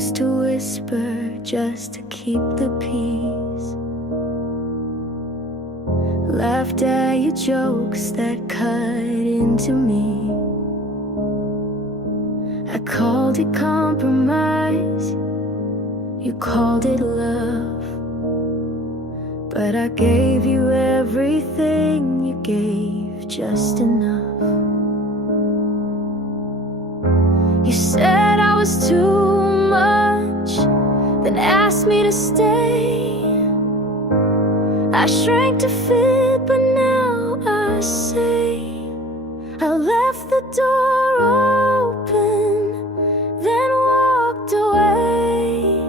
used to whisper just to keep the peace. Laughed at your jokes that cut into me. I called it compromise, you called it love. But I gave you everything, you gave just enough. You said I was too much, then asked me to stay. I shrank to fit, but now I say I left the door open, then walked away.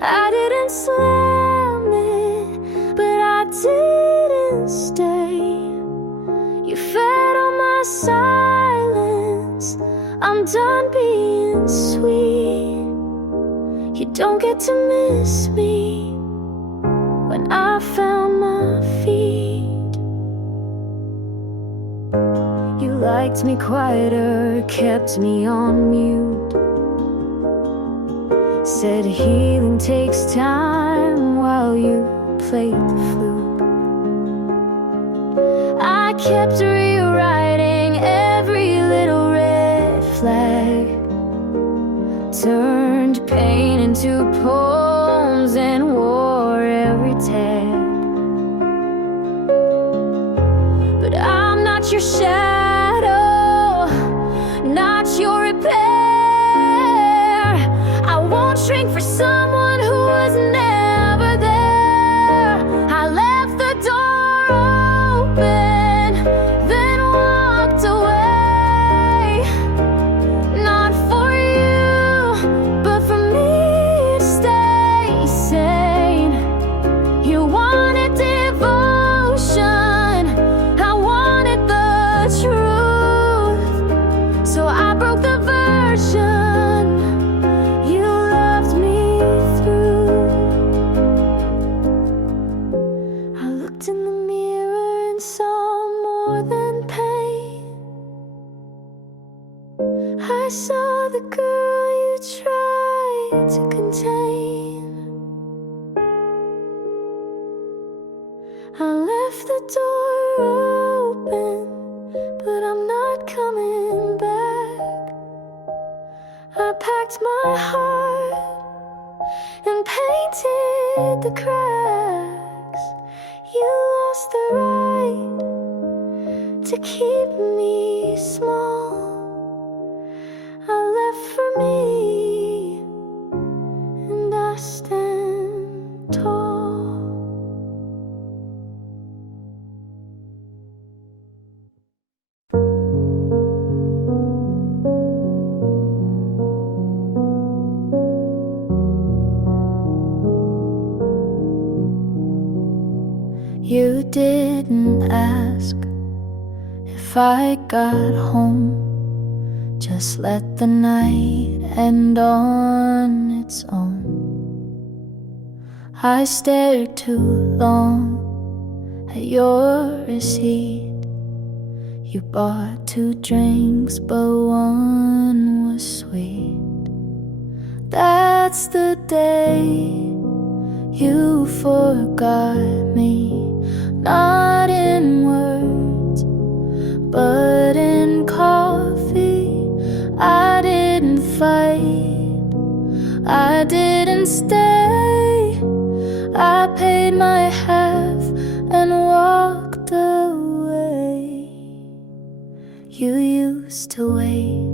I didn't slam it, but I didn't stay. You fed on my silence, I'm done being sweet. You don't get to miss me when I found my feet. You liked me quieter, kept me on mute. Said healing takes time while you played the flute. I kept rewriting every little red flag, turned pain into poems and wore every tag. But I'm not your shadow, not your repair. I won't shrink for someone who was never there. I left the door open, then walked away. Not for you, but for me to stay sane. You wanted devotion, I wanted the truth. So I broke the version you loved me through. I looked in the mirror and saw more than pain. I saw the girl you tried to contain. I left the door open, but I'm not coming back. I packed my heart and painted the cracks. You lost the right to keep me small. I left for me, and I stand tall. You didn't ask if I got home. Just let the night end on its own. I stared too long at your receipt. You bought 2 drinks, but one was sweet. That's the day you forgot me. Not in words, but in coffee. I didn't fight, I didn't stay. I paid my half and walked away. You used to wait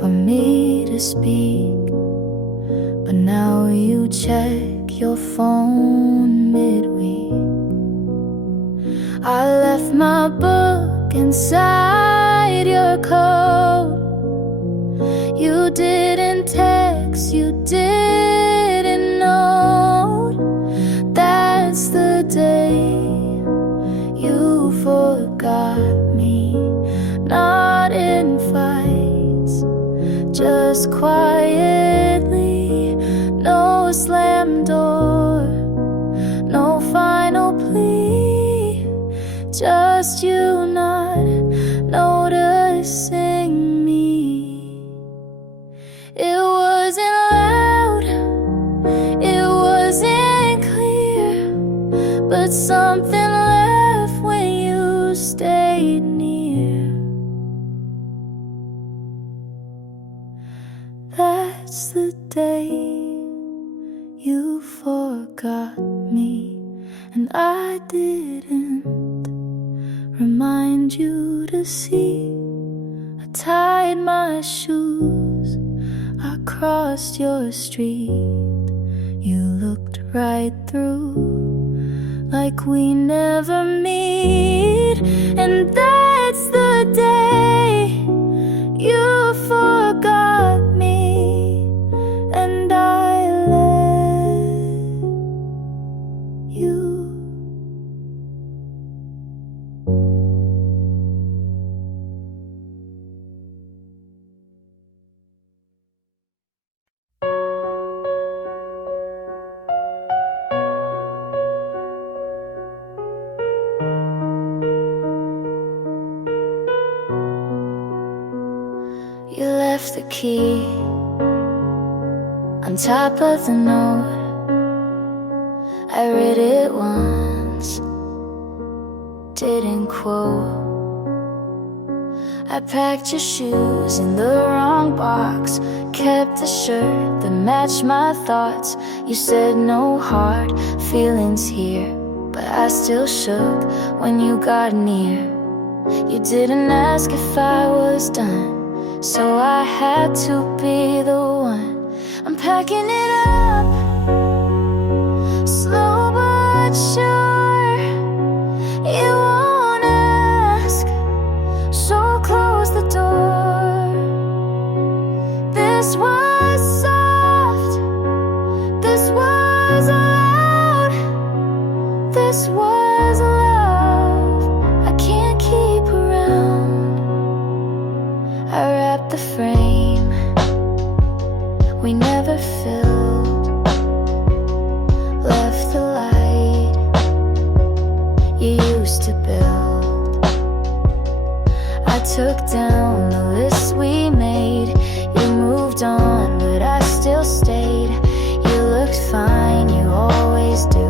for me to speak, but now you check your phone midweek. I left my book inside your coat. You didn't text, you didn't note. That's the day you forgot me. Not in fights, just quietly. No slam door, no final plea. Just you not noticing me. It was but something left when you stayed near. That's the day you forgot me, and I didn't remind you to see. I tied my shoes, I crossed your street. You looked right through, like we never meet. And that's the day you forgot me, and I let you. You left the key on top of the note. I read it once, didn't quote. I packed your shoes in the wrong box, kept the shirt that matched my thoughts. You said no hard feelings here, but I still shook when you got near. You didn't ask if I was done, so I had to be the one. I'm packing it up, slow but sure. You won't ask, so close the door. This was soft, this was loud, this was love I can't keep around. I wrapped the frame we never filled, left the light you used to build. I took down the list we made. You moved on, but I still stayed. You looked fine, you always do.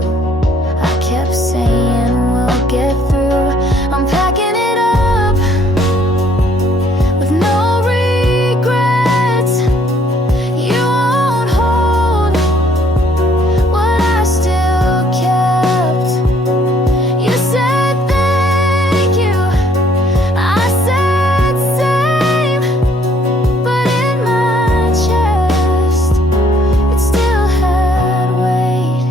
I kept saying we'll get through. I'm packing it up with no regrets. You won't hold what I still kept. You said thank you, I said same, but in my chest it still had weight.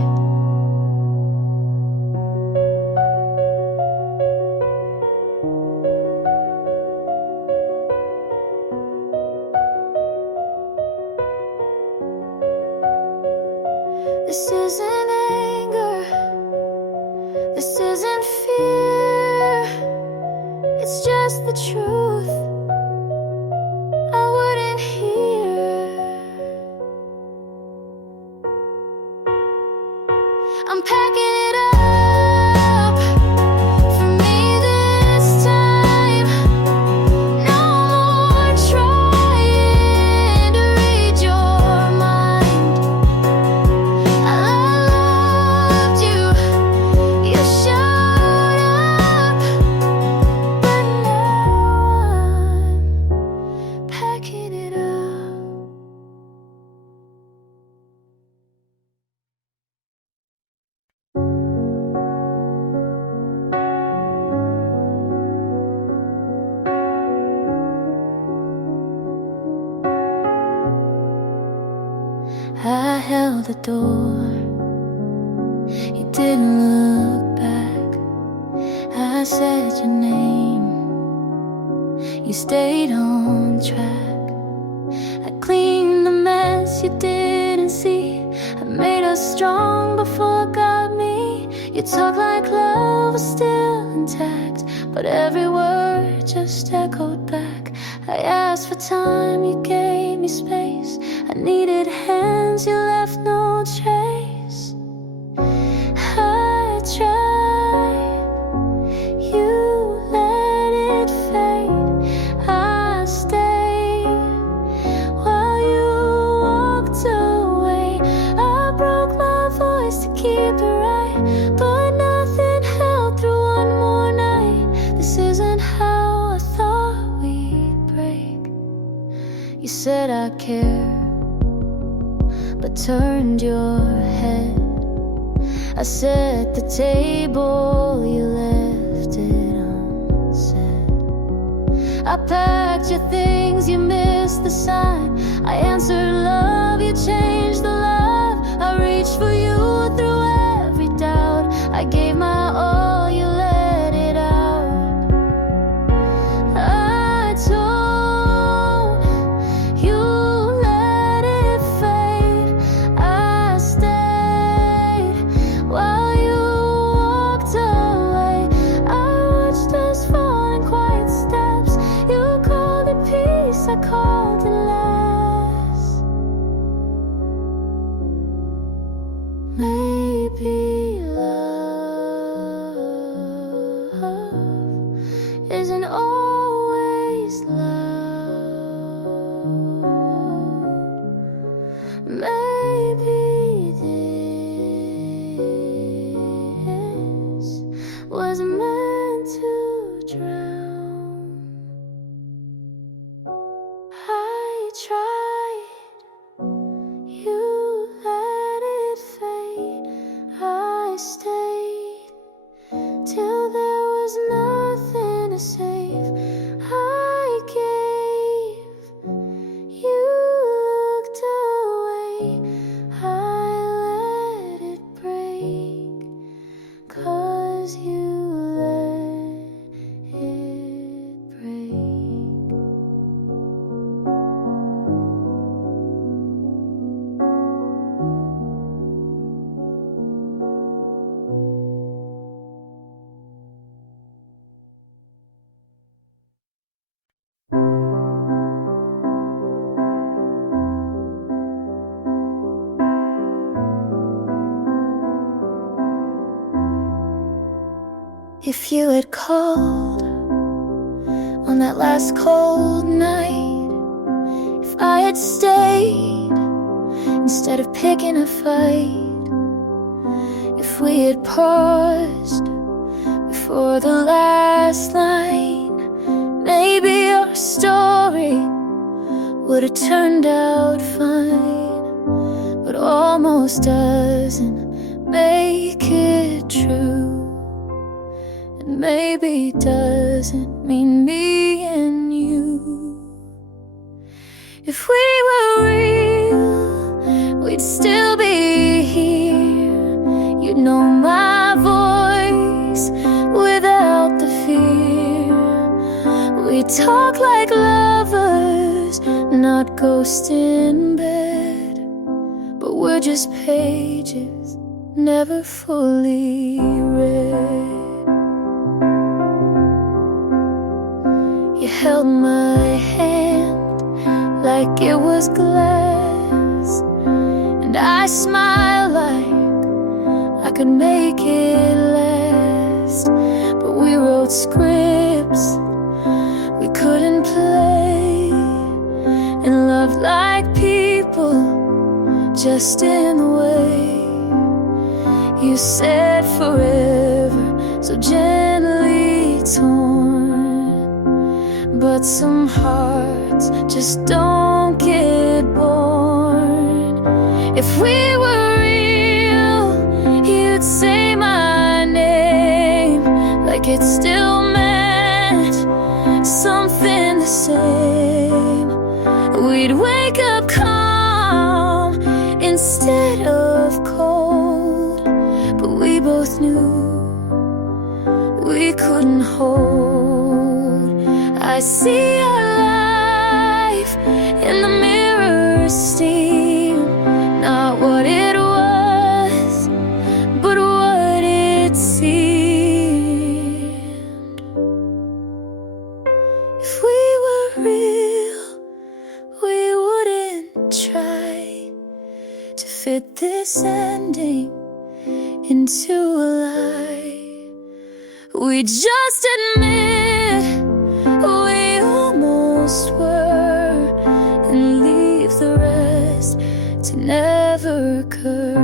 This isn't anger, this isn't fear, it's just the truth I wouldn't hear. I'm packing it up for me this time. No more trying to read your mind. I loved you, you showed up, but now I'm packing it up. I held the door, you didn't look back. I said your name, you stayed on track. I cleaned the mess you didn't see. I made us strong before God me. You talk like love was still intact, but every word just echoed back. I asked for time, you gave me space. I needed hands, you left no trace. I tried, you let it fade. I stayed while you walked away. I broke my voice to keep it right, but nothing said I care, but turned your head. I set the table, you left it unsaid. I packed your things, you missed the sign. I answered love, you changed the love. I reached for you through every doubt. I gave my all, you let it out. I told you, let it fade. I stayed while you walked away. I watched us fall in quiet steps. You called it peace, I called it less. Maybe love isn't always loud. Maybe this was meant to drown. I tried, you let it fade. I stayed till there was nothing to save. I gave, you looked away. I let it break, 'cause you let it break. If you had called on that last cold night, if I had stayed instead of picking a fight, if we had paused before the last line, maybe our story would have turned out fine. But almost doesn't make it true, and maybe doesn't mean me and you. If we were real, we'd still be here. You'd know my voice without the fear. We talk like lovers, not ghosts in bed, but we're just pages never fully read. You held my hand like it was glass, and I smiled like I could make it last. But we wrote scripts we couldn't play, and loved like people, just in the way you said forever, so gently torn. But some hearts just don't get born. If we were real, you'd say my name like it still meant something the same. We'd wake up calm instead of cold, but we both knew we couldn't hold. I see our life in the mirror steam, not what it was, but what it seemed. If we were real, we wouldn't try to fit this ending into a lie. We just admit we almost were, and leave the rest to never occur.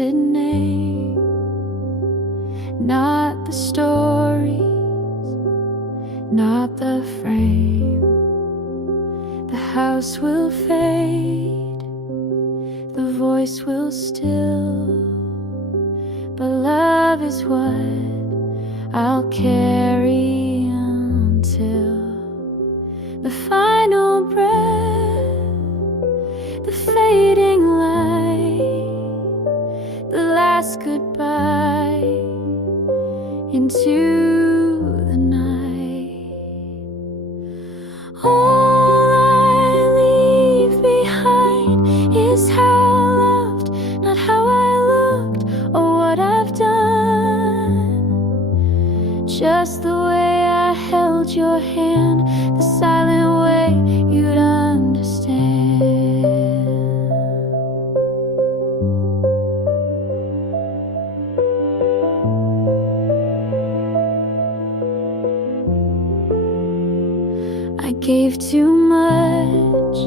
painted name, not the stories, not the frame. The house will fade, the voice will still, but love is what I'll carry until the final breath, the fading light, the last goodbye into the night. All I leave behind is how I loved, not how I looked or what I've done. Just the way I held your hand, the silent way you'd understand. I gave too much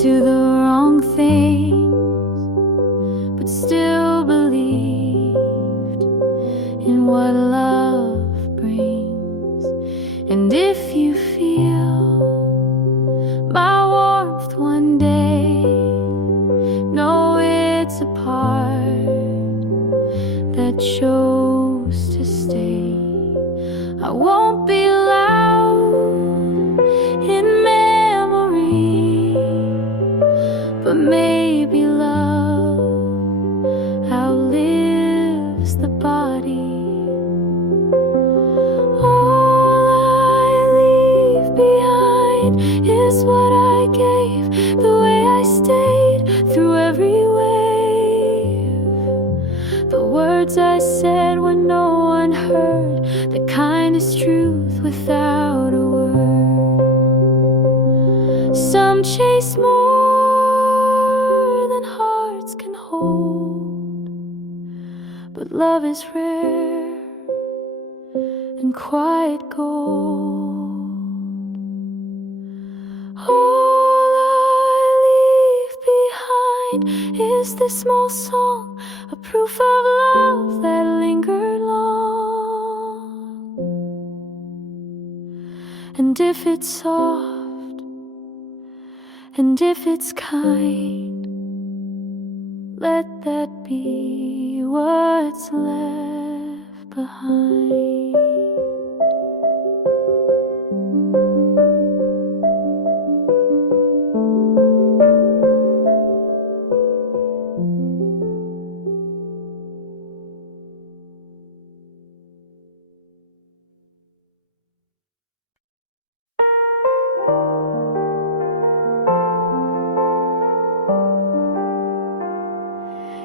to the wrong things, but still believed in what love brings. And if you feel my warmth one day, know it's a part that chose to stay. I won't be loud in memory, but maybe love outlives the body. All I leave behind is what I gave, the way I stayed through every wave, the words I said when no one heard, the kindest truth without a word. Some chase more than hearts can hold, but love is rare and quiet gold. All I leave behind is this small song, a proof of love that lingered long. And if it's soft, and if it's kind, let that be what's left behind.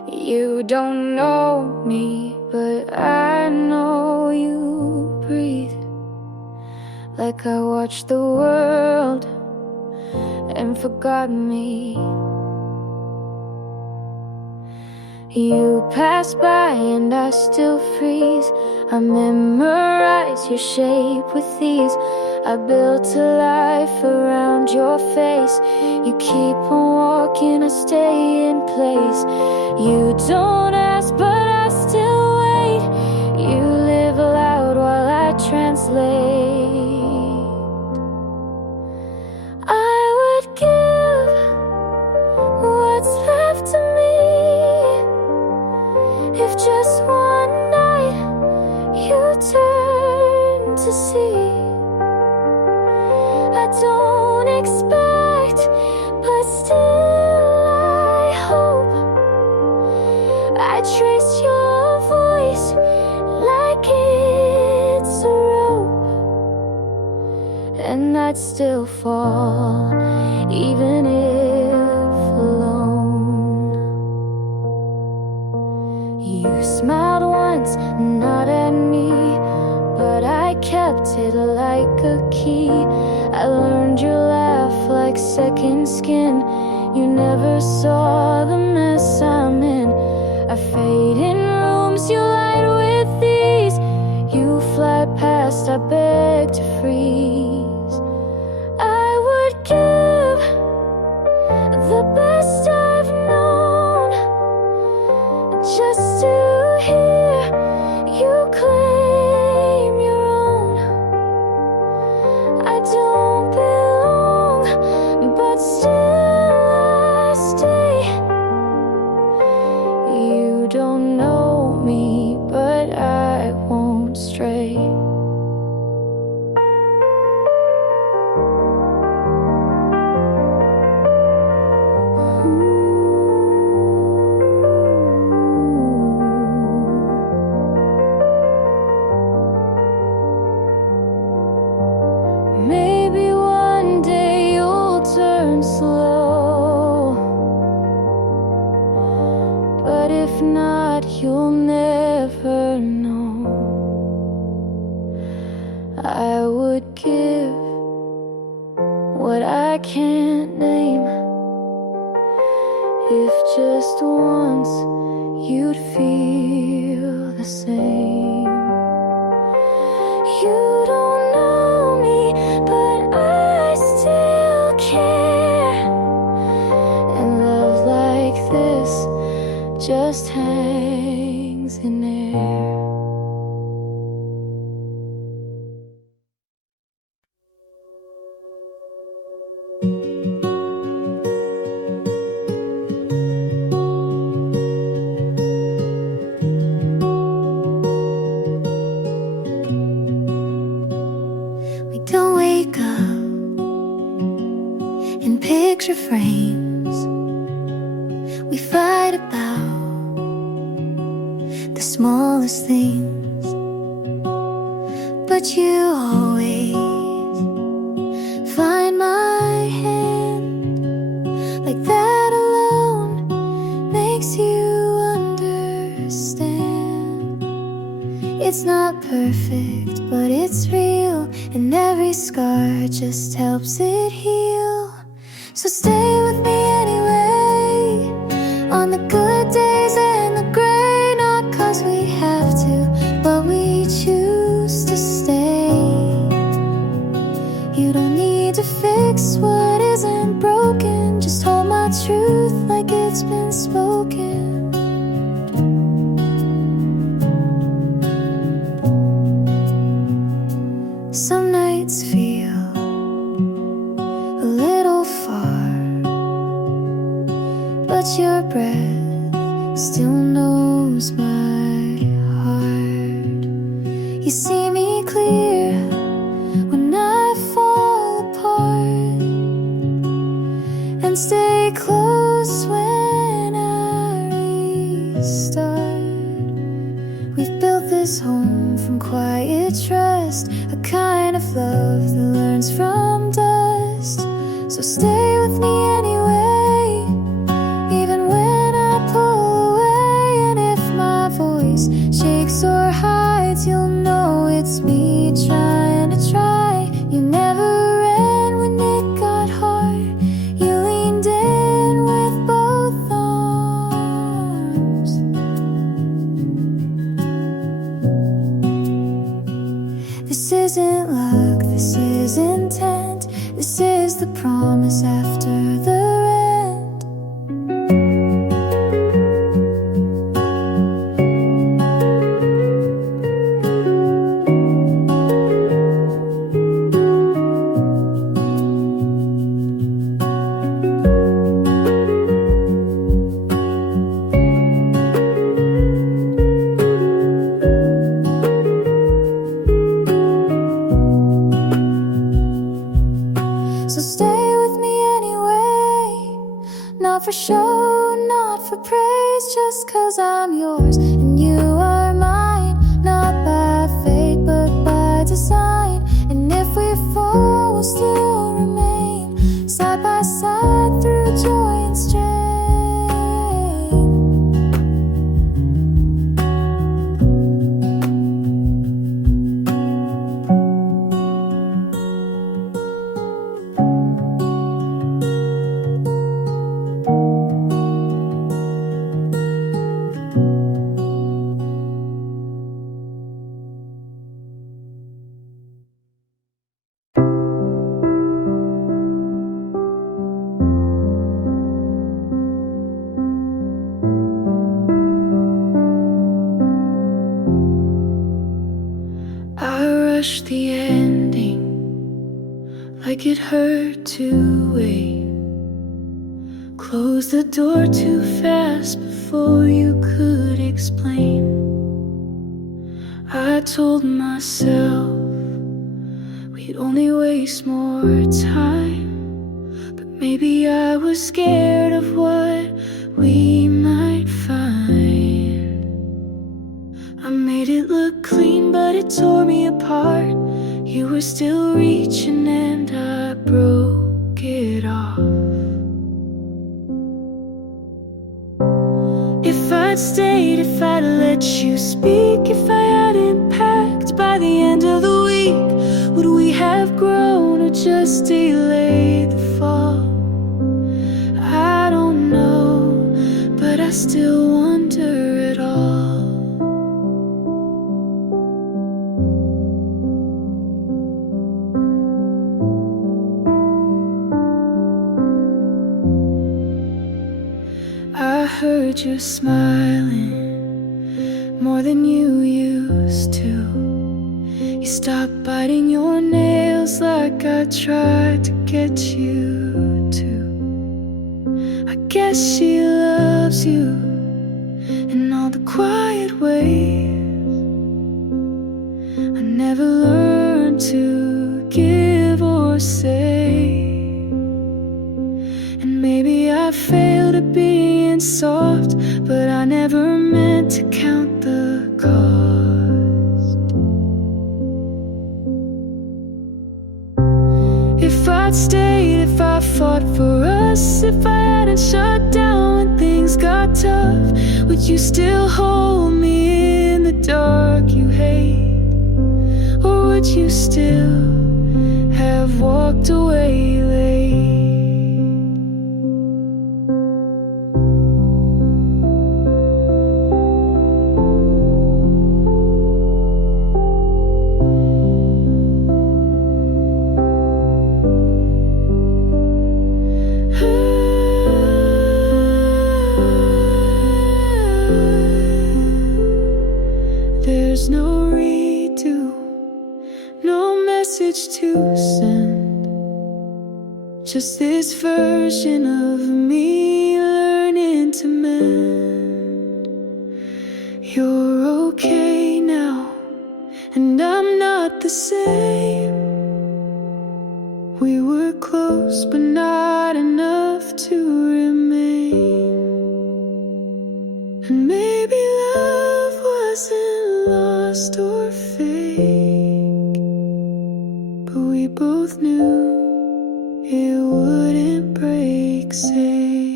You don't know me, but I know you breathe. Like I watched the world and forgot me. You pass by and I still freeze. I memorize your shape with ease. I built a life around your face. You keep on walking, I stay in place. You don't ask, but I still wait. You live aloud while I translate. I would give what's left of me if just one night you turn to see. I don't expect, but still I hope. I trace your voice like it's a rope, and I'd still fall, even if alone. You smiled once, not at me, but I kept it like a key. I learned your laugh like second skin. You never saw the mess I'm in. I fade in rooms you light with these. You fly past, I beg to freeze. I would give the best I've known just to hear you claim your own. I don't belong, but still I stay. You don't know me, but I won't stray. Maybe one day you'll turn slow, but if not, you'll never know. I would give what I can't name if just once you'd feel the same. You don't know me, but I still care. And love like this just hangs in air. We don't wake up in picture frames. We fight about the smallest things, but you always find my hand. Like that alone makes you understand. It's not perfect, but it's real, and every scar just helps it heal. So stay with me anyway, on the good days and the gray. Not 'cause we have to, but we choose to stay. You don't need to fix what isn't broken. Just hold my truth like it's been spoken. Some nights feel a little far, but your breath still knows my heart. You see me clear when I fall apart, and stay close when I restart. We've built this home from quiet trust, a kind of love that learns from dust. So stay with me anyway, even when I pull away. And if my voice shakes or hides, you'll know it's me trying to try. You never ran when it got hard. You leaned in with both arms. This isn't luck, this is intent. This is the promise after the rush the ending like it hurt to wait. Close the door too fast before you could explain. I told myself we'd only waste more time, but maybe I was scared of what we might find. I made it look clean, but it tore me apart. You were still reaching and I broke it off. If I'd stayed, if I'd let you speak, if I hadn't packed by the end of the week, would we have grown or just delayed the fall? I don't know, but I still wonder at all. I heard you smiling more than you used to. You stopped biting your nails like I tried to get you to. I guess she loves you in all the quiet ways. I never learned to give or say, and maybe I failed at being soft, but I never meant to count the cost. If I'd stayed, if I fought for us, if I hadn't shut down when things got tough, would you still hold me in the dark you hate? Or would you still have walked away late? There's no redo, no message to send, just this version of me learning to mend. You're okay now, and I'm not the same. We were close, but not enough to remain. And maybe love wasn't lost or fake, but we both knew it wouldn't break safe.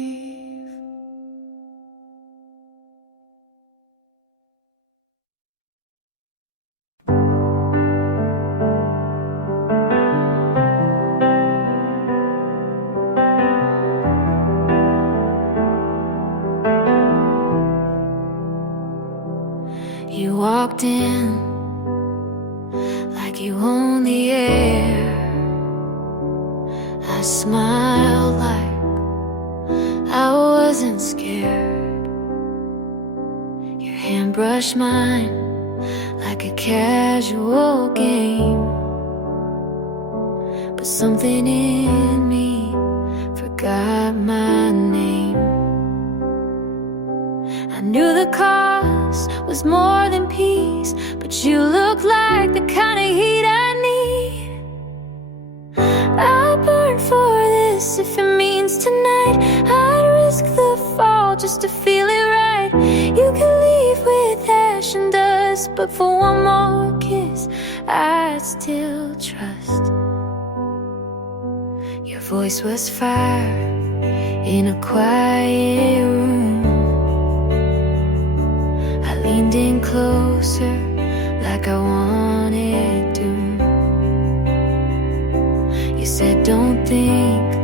You walked in like you own the air. I smiled like I wasn't scared. Your hand brushed mine like a casual game, but something in me forgot my name. I knew the cost was more than peace, but you look like the kind of heat I need. I'll burn for this if it means tonight. I'd risk the fall just to feel it right. You can leave with ash and dust, but for one more kiss I'd still trust. Your voice was fire in a quiet room. Leaned in closer like I wanted to. You said don't think,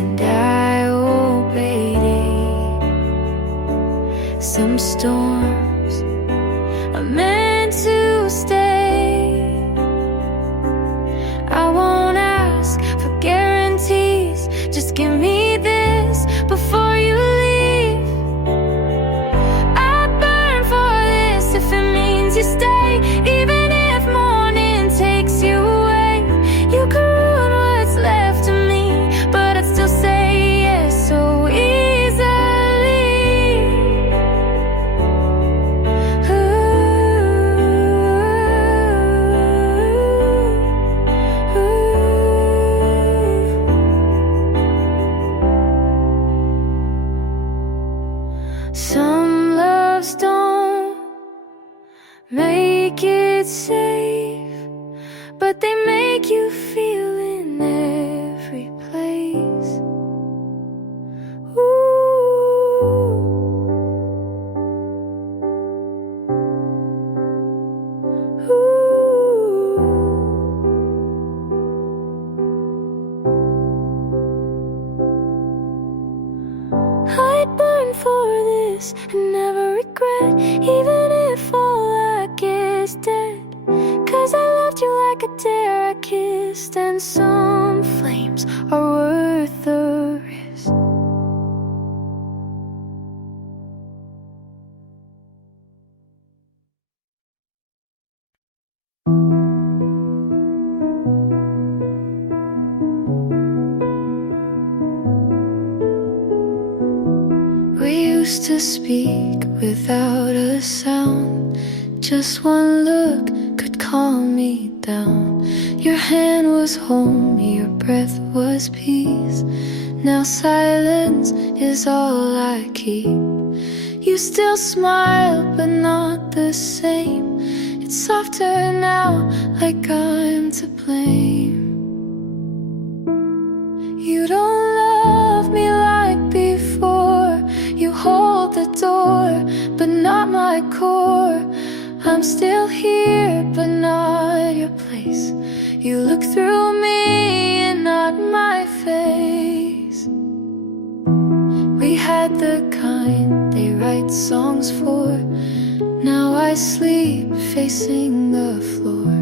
and I obeyed it. Some storms are meant to stay. I won't ask for guarantees, just give me this before you leave. You stay, even if morning it's safe, but they make you feel in every place. I'd burn for this and never regret, even if all I get is dead. 'Cause I loved you like a dare I kissed, and some flames are worth the risk. We used to speak without a sound. Just one look could calm me down. Your hand was home, your breath was peace. Now silence is all I keep. You still smile, but not the same. It's softer now, like I'm to blame. You don't love me like before. You hold the door, but not my core. I'm still here, but not your place. You look through me and not my face. We had the kind they write songs for. Now I sleep facing the floor.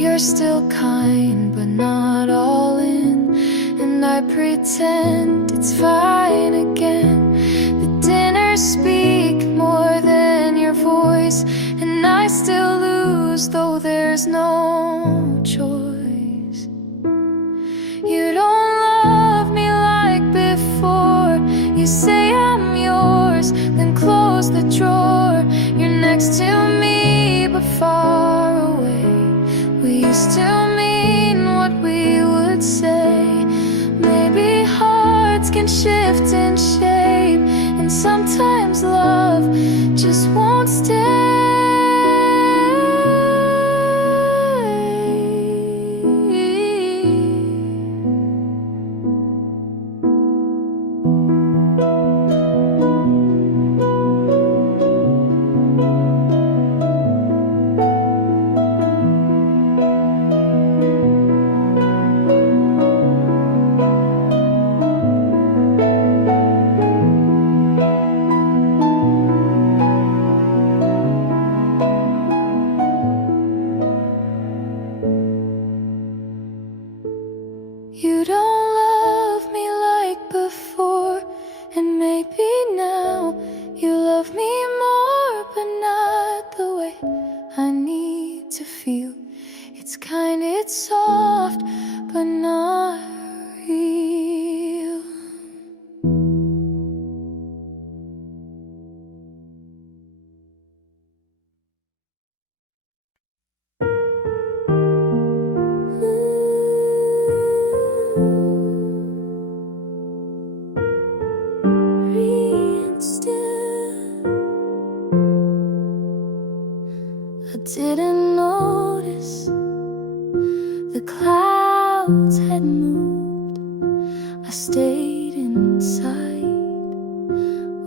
You're still kind, but not all in. And I pretend it's fine again. The dinners speak more than your voice, and I still lose, though there's no choice. You don't love me like before. You say I'm yours, then close the drawer. You're next to me, but far away. We used to mean what we would say. Maybe hearts can shift in shape, and sometimes love just won't stay. You don't love me like before, and maybe now you love me more, but not the way I need to feel. It's kind, it's soft, but not real. I didn't notice the clouds had moved. I stayed inside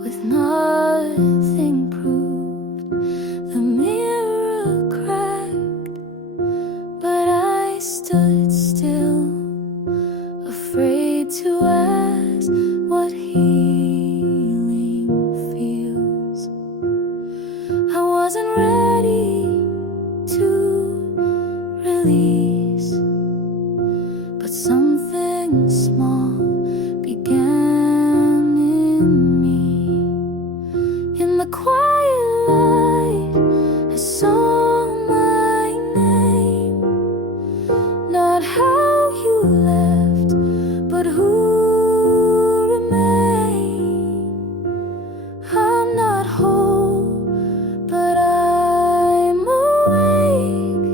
with nothing proved. The mirror cracked, but I stood still, afraid to ask what healing feels. I wasn't ready to release, but something small began in me. In the quiet light, I saw my name. Not how you left, but who remained. I'm not whole, but I'm awake,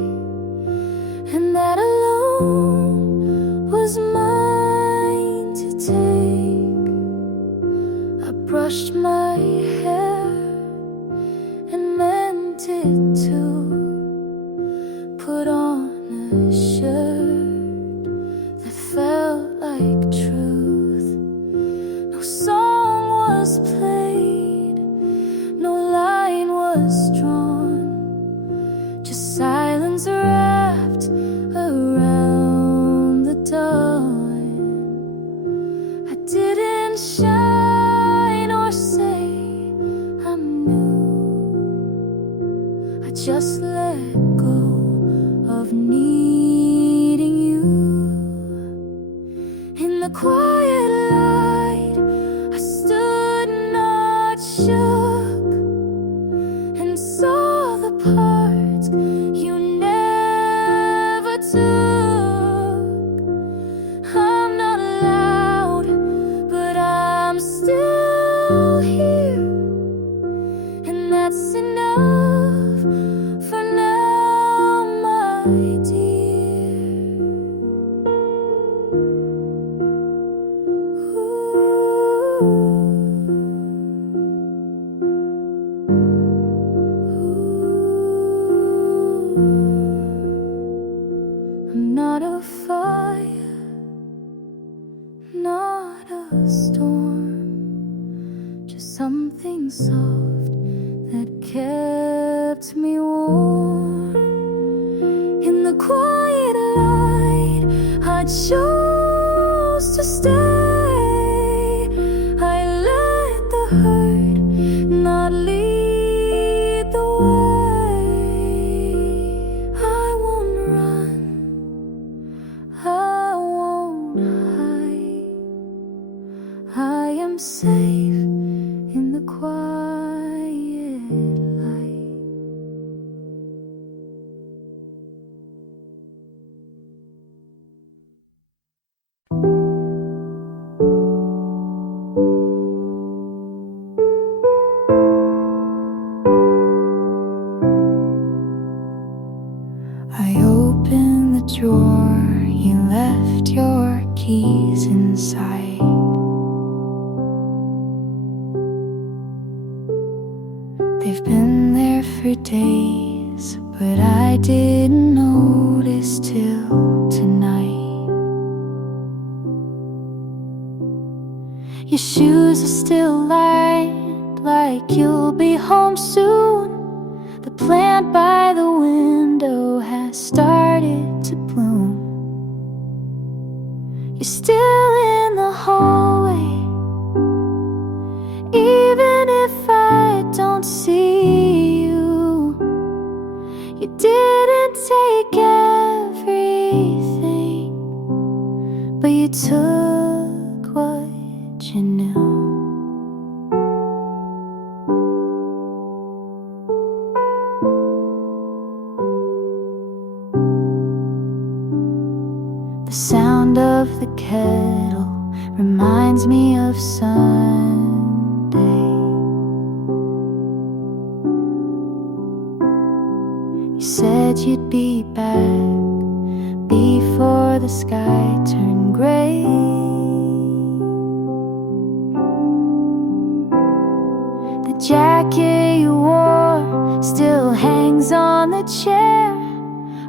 and that alone was mine to take. I brushed my hair and meant it too. was drawn, just silence wrapped around the dawn. I didn't shine or say I'm new, I just let go of needing you. In the quiet light, I stood not shook and saw the parts you never took. I'm not loud, but I'm still here, and that's enough for now, my dear. I'm not a fire, not a storm, just something soft that kept me warm. In the quiet light, I chose to stay. I let the hurt not lead the way. I won't run, I won't hide. I am safe in the quiet light. I opened the drawer, you left your keys inside. They've been there for days, but I didn't notice till tonight. Your shoes are still lined, like you'll be home soon. The plant by the window has started to bloom. You're still in the hallway, even if I don't see you. You didn't take everything, but you took what you knew. The sound of the kettle reminds me of Sunday. You said you'd be back before the sky turned gray. The jacket you wore still hangs on the chair.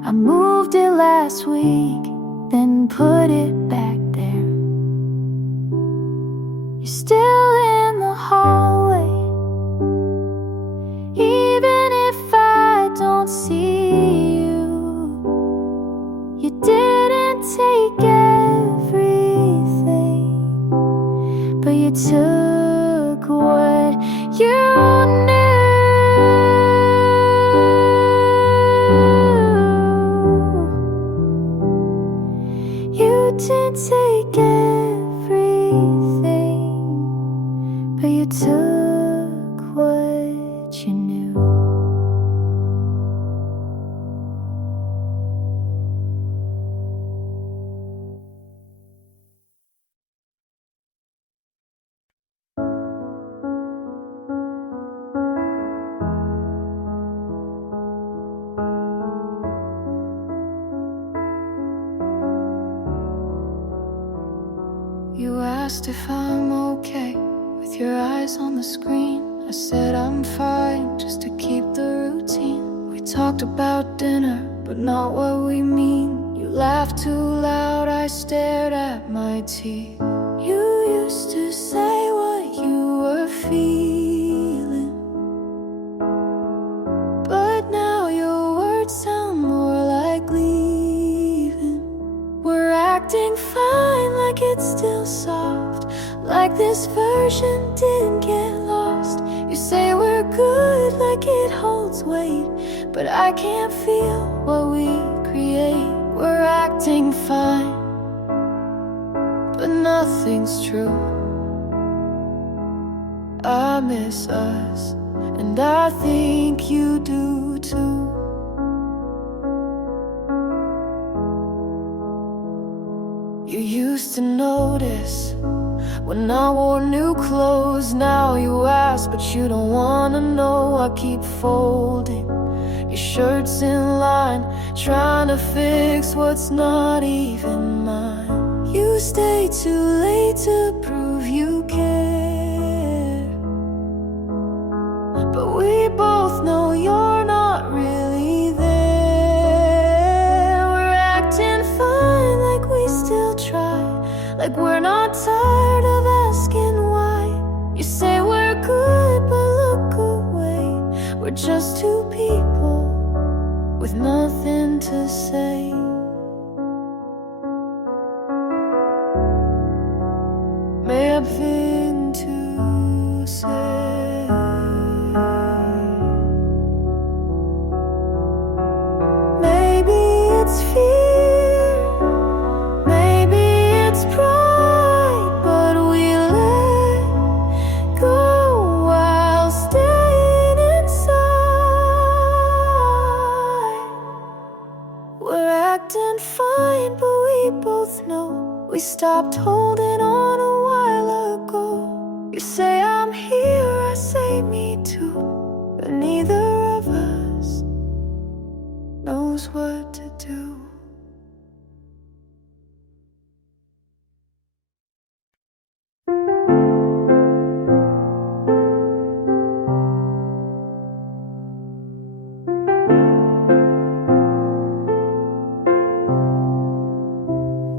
I moved it last week, then put it back there. You're still in the hallway, even if I don't see you. You didn't take everything, but you took what you knew. You didn't take everything, but you took what you knew. You asked if I'm okay with your eyes on the screen. I said I'm fine, just to keep the routine. We talked about dinner, but not what we mean. You laughed too loud, I stared at my tea. You used to say what you were feeling, acting fine, like it's still soft, like this version didn't get lost. You say we're good, like it holds weight, but I can't feel what we create. We're acting fine, but nothing's true. I miss us, and I think you do too. You used to notice when I wore new clothes. Now you ask, but you don't wanna know. I keep folding your shirts in line, trying to fix what's not even mine. You stay too late to prove you care, but we both know you're not really there. We're acting fine, like we still try, like we're not tired of asking why. You say we're good, but look away. We're just two people with nothing to say. May have been to say. Maybe it's fear, maybe it's pride, but we let go while staying inside. We're acting fine, but we both know we stopped holding on a while ago. You say I'm here, I say me too, but neither of us knows what to do.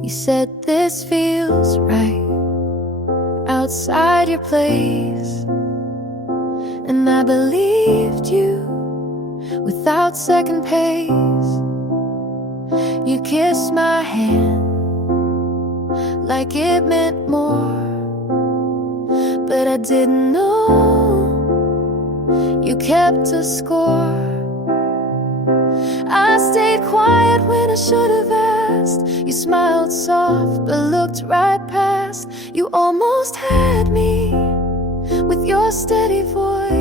You said this feels right outside your place, and I believed you without second pace. You kissed my hand like it meant more, but I didn't know you kept a score. I stayed quiet when I should have asked. You smiled soft but looked right past. You almost had me with your steady voice.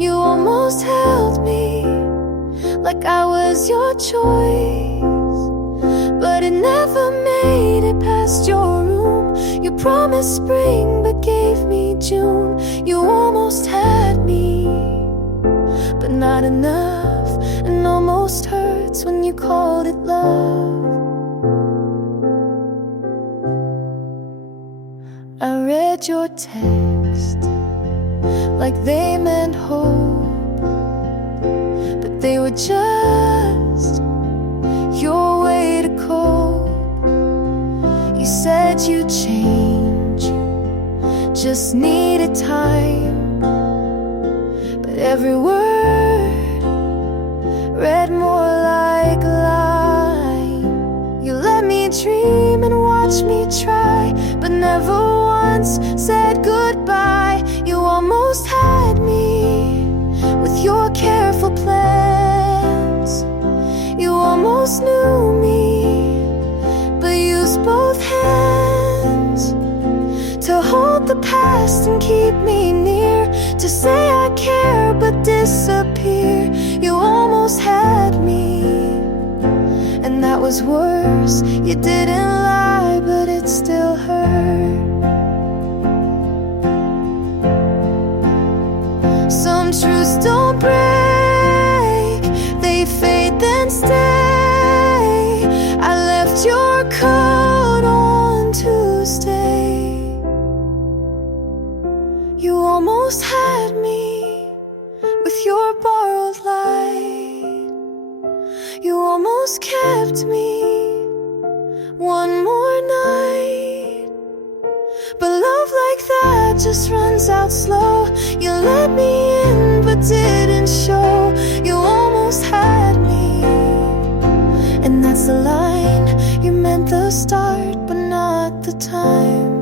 You almost held me like I was your choice, but it never made it past your room. You promised spring but gave me June. You almost had me, but not enough, and almost hurts when you called it love. I read your text like they meant hope, but they were just your way to cope. You said you'd change, just needed time, but every word read more like a lie. You let me dream and watch me try, but never once said goodbye. You almost had me with your careful plans. You almost knew me, but used both hands to hold the past and keep me near, to say I care but disappear. You almost had me, and that was worse. You didn't lie, but it still hurt. Some truths don't break, they fade then stay. I left your coat on Tuesday. You almost had me with your borrowed light. You almost kept me one more night, but love like that just runs out slow. You let me in but didn't show. You almost had me, and that's the line start, but not the time.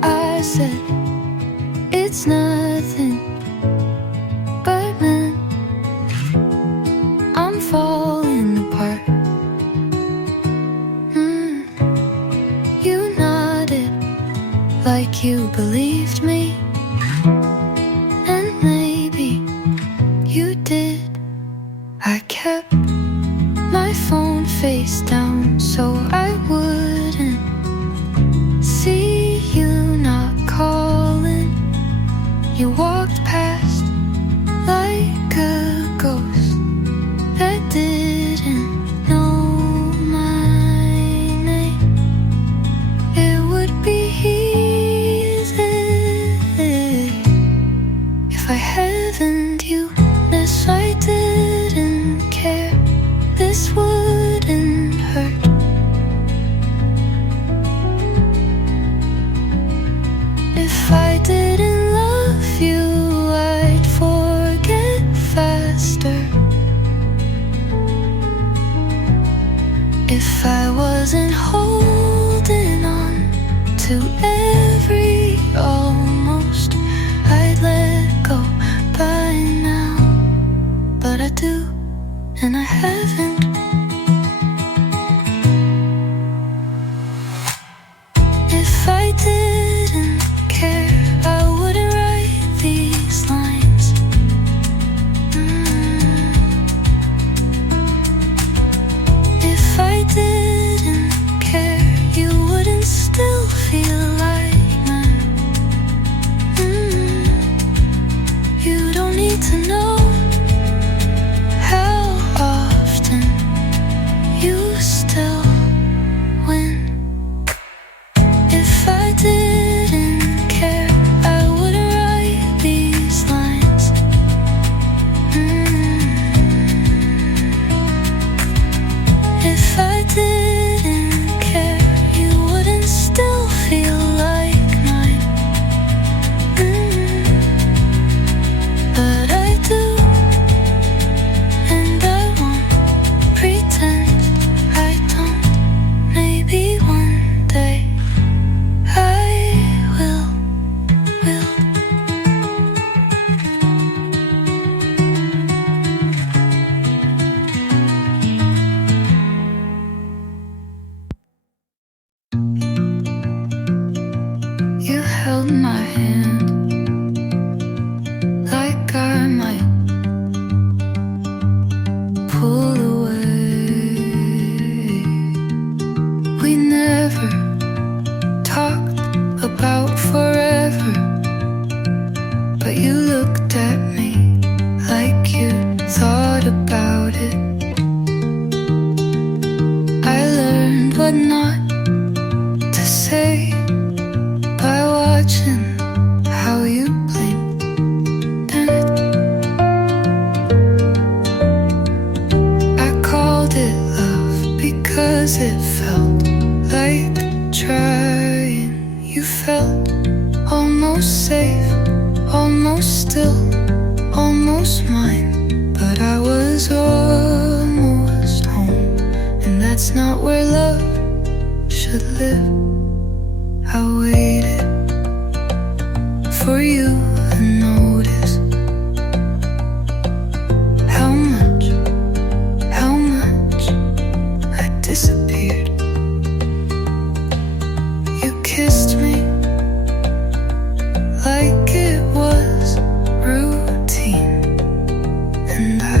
I said, it's nothing, but man, I'm falling apart. You nodded like you believed me, and maybe you did. I kept my phone face down so I wouldn't see you not calling. You walked past like a ghost that didn't know my name. It would be easy if I haven't you. This I didn't care. This wouldn't hurt. If I didn't love you, I'd forget faster. If I wasn't holding on to every almost, I'd let go by now. But I do, and I haven't. If I didn't care, I wouldn't write these lines. If I didn't care, you wouldn't still feel like mine. You don't need to know how often you still win. If I didn't care, I wouldn't write these lines. If I didn't care, you wouldn't still feel like mine. But I do, and I won't pretend I don't. Maybe one day I will. You held my hand like I might pull away. We never talked about forever, but you looked at me like you thought about it. I learned what not to say by watching how you blinked, and I called it love because it felt like trying. You felt almost safe, almost still, almost mine. But I was almost home, and that's not where love should live. I waited for you to notice how much I disappeared. You kissed me like it was routine, and I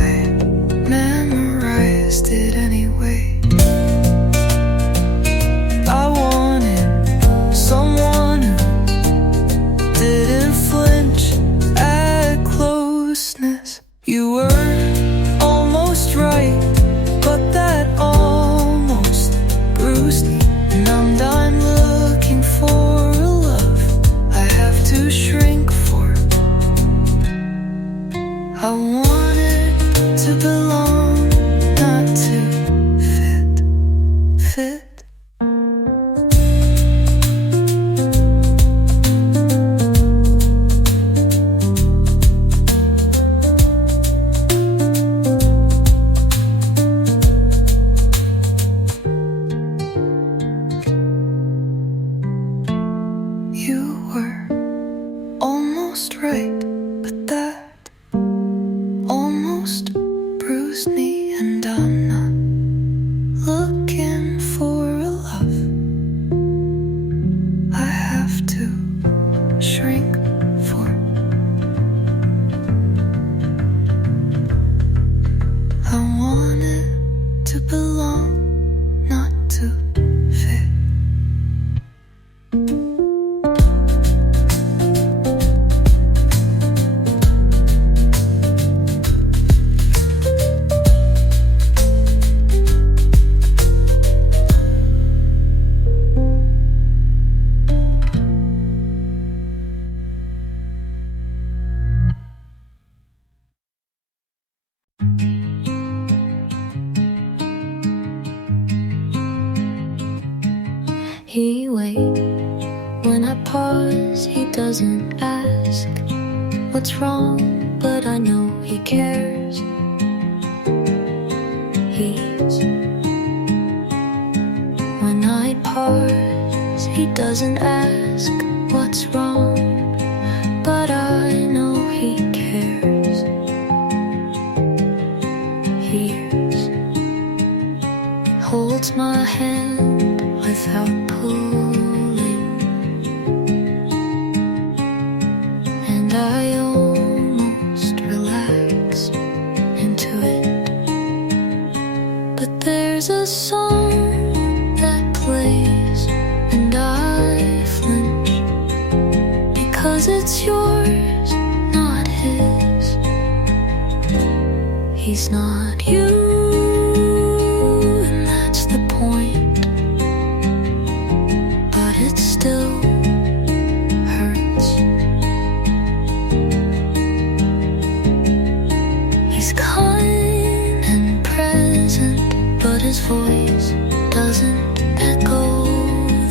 memorized it anyway. I wanted someone You were almost right, but that almost bruised me, and I'm not looking for a love I have to shrink for. I wanted to belong, not to fit. He waits when I pause, he doesn't ask what's wrong, but I know he cares. He's when I pause, he doesn't ask what's wrong, but I know he cares. Hears, holds my hand without pulling, and I almost relax into it. But there's a song that plays, and I flinch, because it's yours, not his. He's not you, and that's the point. It still hurts. He's kind and present, but his voice doesn't echo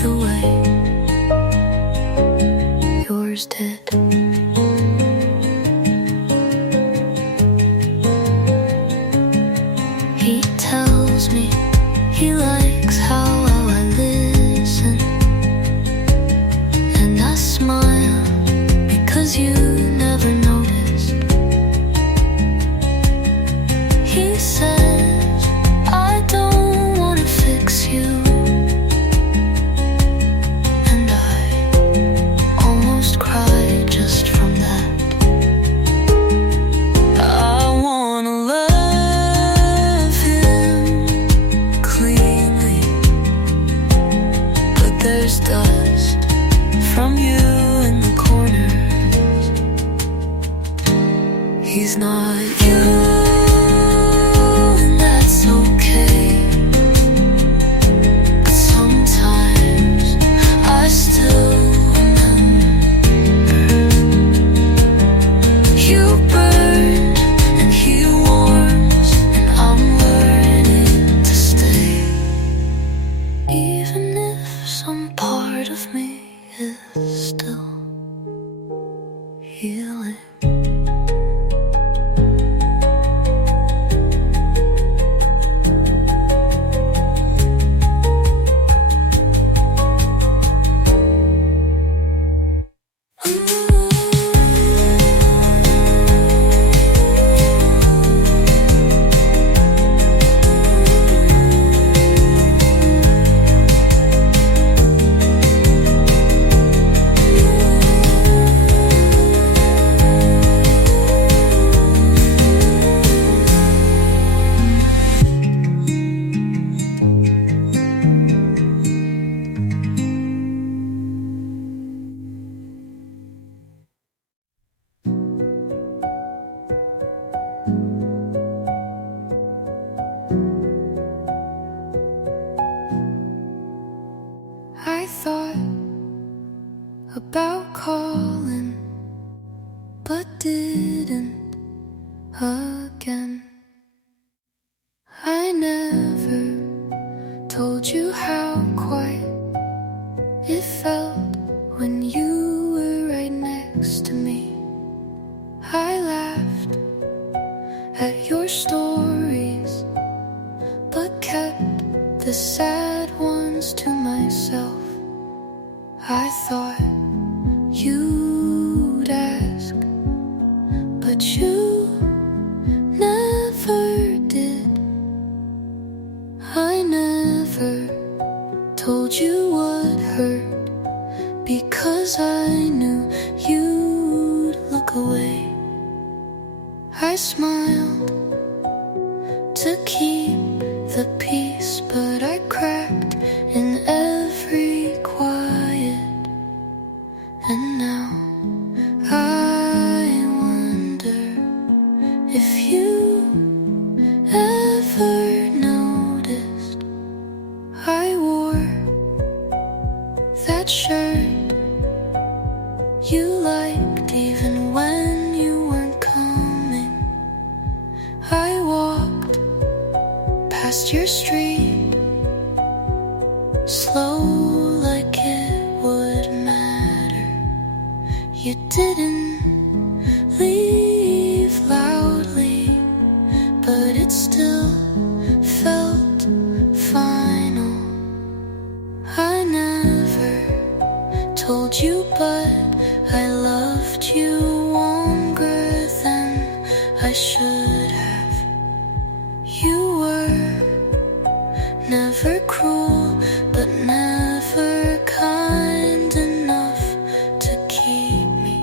the way yours did. He tells me he likes how well I listen, and I smile because you never noticed. He says I don't want to fix you, and I almost cry just from that. I wanna love him cleanly, but there's dust from you in the corners. He's not you, and that's okay. But sometimes I still remember. You burned and he warms, and I'm learning to stay, even if some part of me is still healing. I thought about calling, but didn't again. I never told you how quiet it felt when you were right next to me. I laughed at your stories, but kept the sad ones to myself. I thought because I knew you'd look away. I smiled to keep the peace, but I cracked in every quiet. And now I wonder if you ever noticed I wore that shirt you liked even when you weren't coming. I walked past your street slow like it would matter. You didn't leave loudly, but it still felt final. I never told you, but I loved you longer than I should have. You were never cruel, but never kind enough to keep me.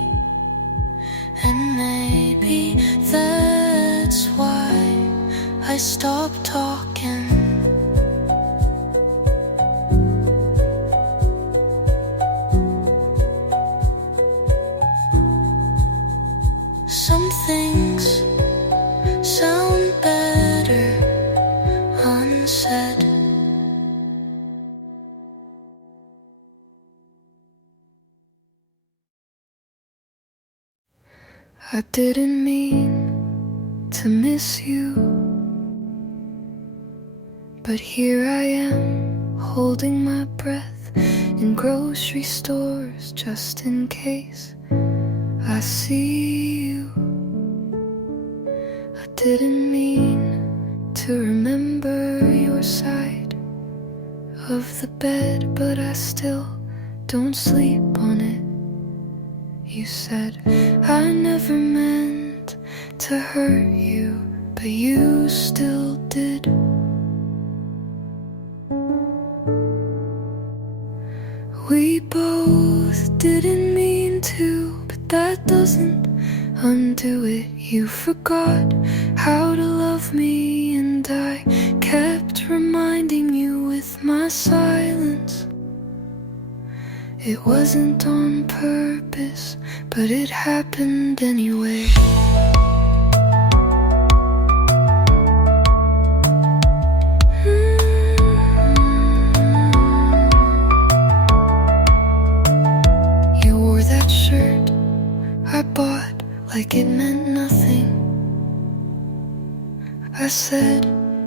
And maybe that's why I stopped talking. Some things sound better unsaid. I didn't mean to miss you, but here I am, holding my breath in grocery stores just in case I see you. I didn't mean to remember your side of the bed, but I still don't sleep on it. You said I never meant to hurt you, but you still did. We both didn't mean to, but that doesn't undo it. You forgot how to love me, and I kept reminding you with my silence. It wasn't on purpose, but it happened anyway. You wore that shirt I bought like it meant nothing. I said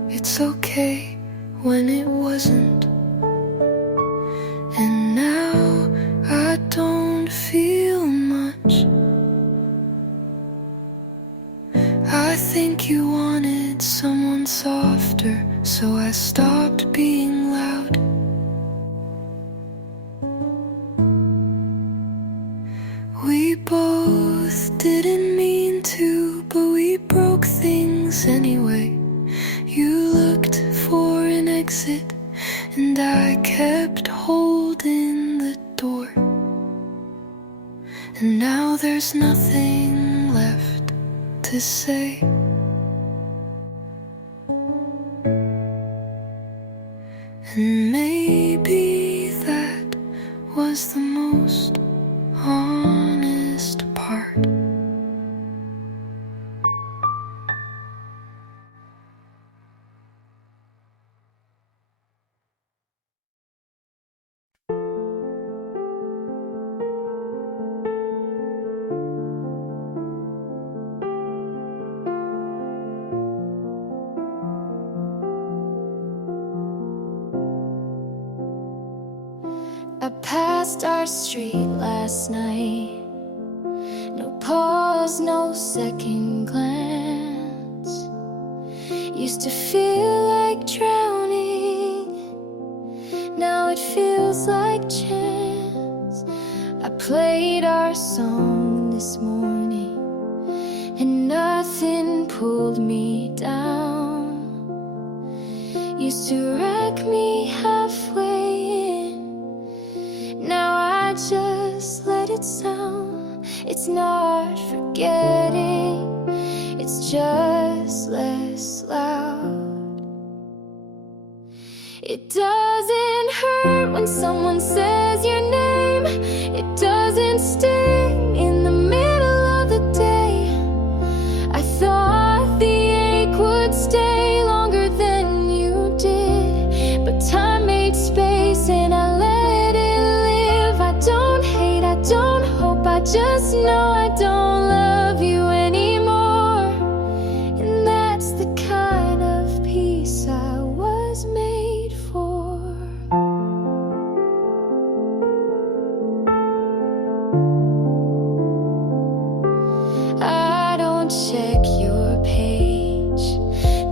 it's okay when it wasn't. And now I don't feel much. I think you wanted someone softer, so I stopped being loud. We both didn't mean to, but we broke things anyway. You looked for an exit, and I kept holding the door. And now there's nothing left to say. And maybe that was the most honest part. I passed our street last night. No pause, no second glance. Used to feel like drowning, now it feels like chance. I played our song this morning, and nothing pulled me down. Used to wreck me halfway in, now I just let it sound. It's not forgetting, it's just less loud. It doesn't hurt when someone says your name. It doesn't sting in the middle of the day. I thought the ache would stay longer than you did, but time made space and I let it live. I don't hate, I don't hope, I just know I don't love you anymore. And that's the kind of peace I was made for. I don't check your page,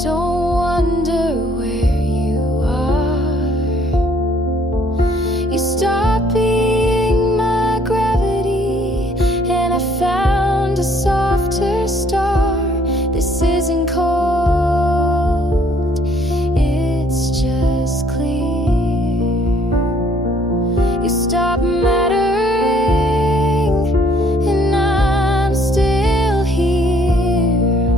don't wonder where you are. You stopped being my gravity, and I found a softer star. This isn't cold, it's just clear. You stopped mattering, and I'm still here.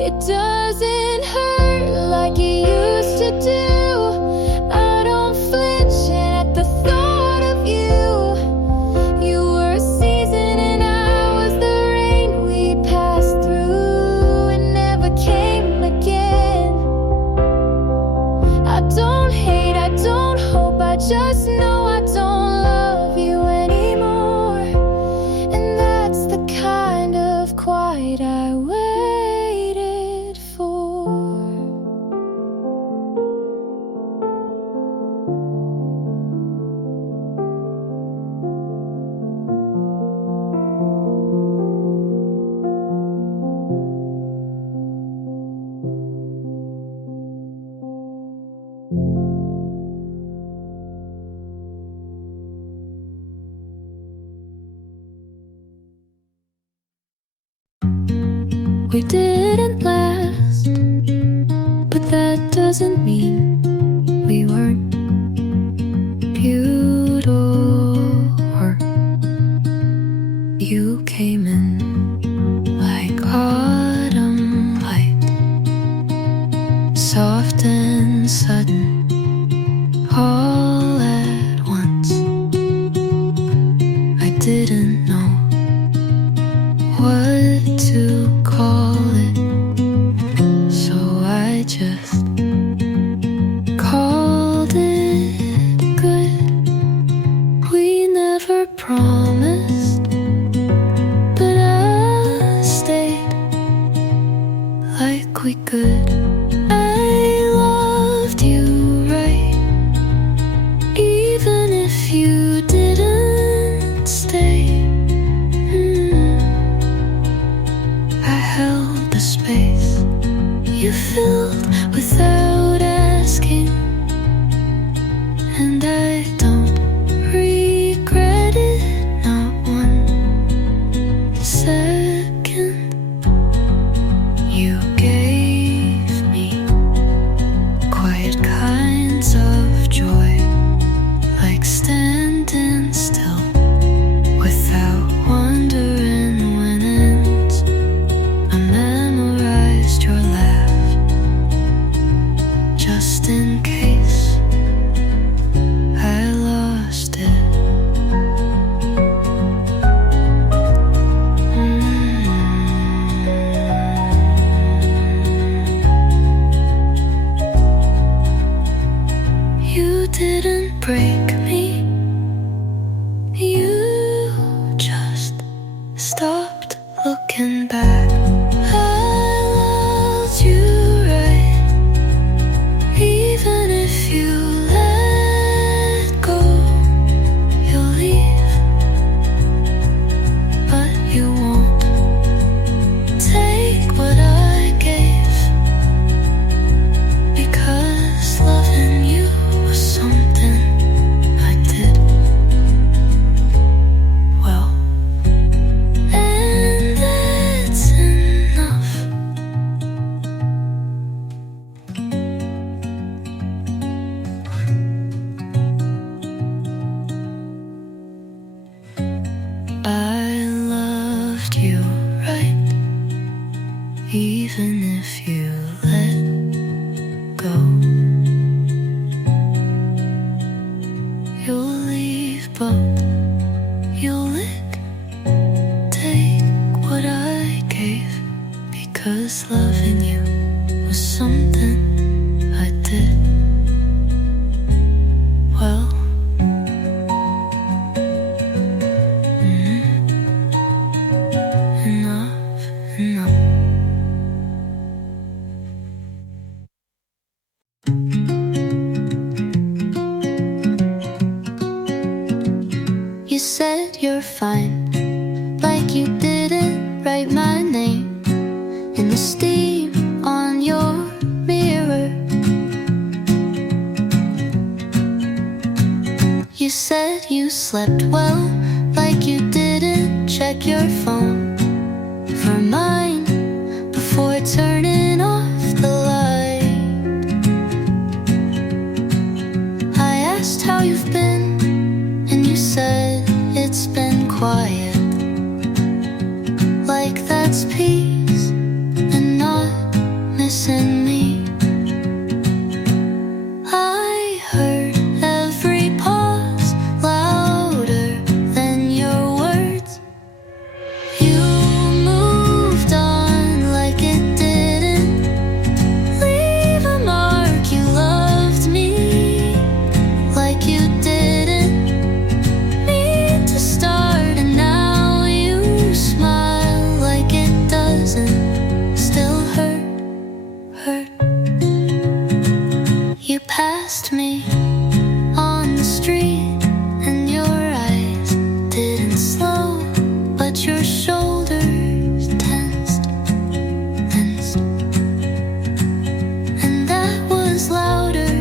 It doesn't hurt like it used to do. I don't flinch at the thought of you. You were a season and I was the rain we passed through and never came again. I don't hate, I don't hope, I just know I don't love you anymore. And that's the kind of quiet I waited for. We didn't last, but that doesn't mean we weren't beautiful. You came in like autumn light, soft and sudden, all at once. I didn't know what to call it, so I just called it good. We never promised, but I stayed like we could. I loved you right, even if you didn't stay. I held the space you filled without asking, and I don't regret it, not 1 second. You gave 'cause loving you was something I did well. Enough, enough. You said you're fine, like you didn't write my name in the steam on your mirror. You said you slept well, like you didn't check your phone for mine before turning off the light. I asked how you've been, and you said it's been quiet, like that's peace and not missing me. I heard every pause louder than your words. You moved on like it didn't leave a mark. You loved me like you didn't need to start, and now you smile like it doesn't still hurt. You passed me on the street and your eyes didn't slow, but your shoulders tensed, and that was louder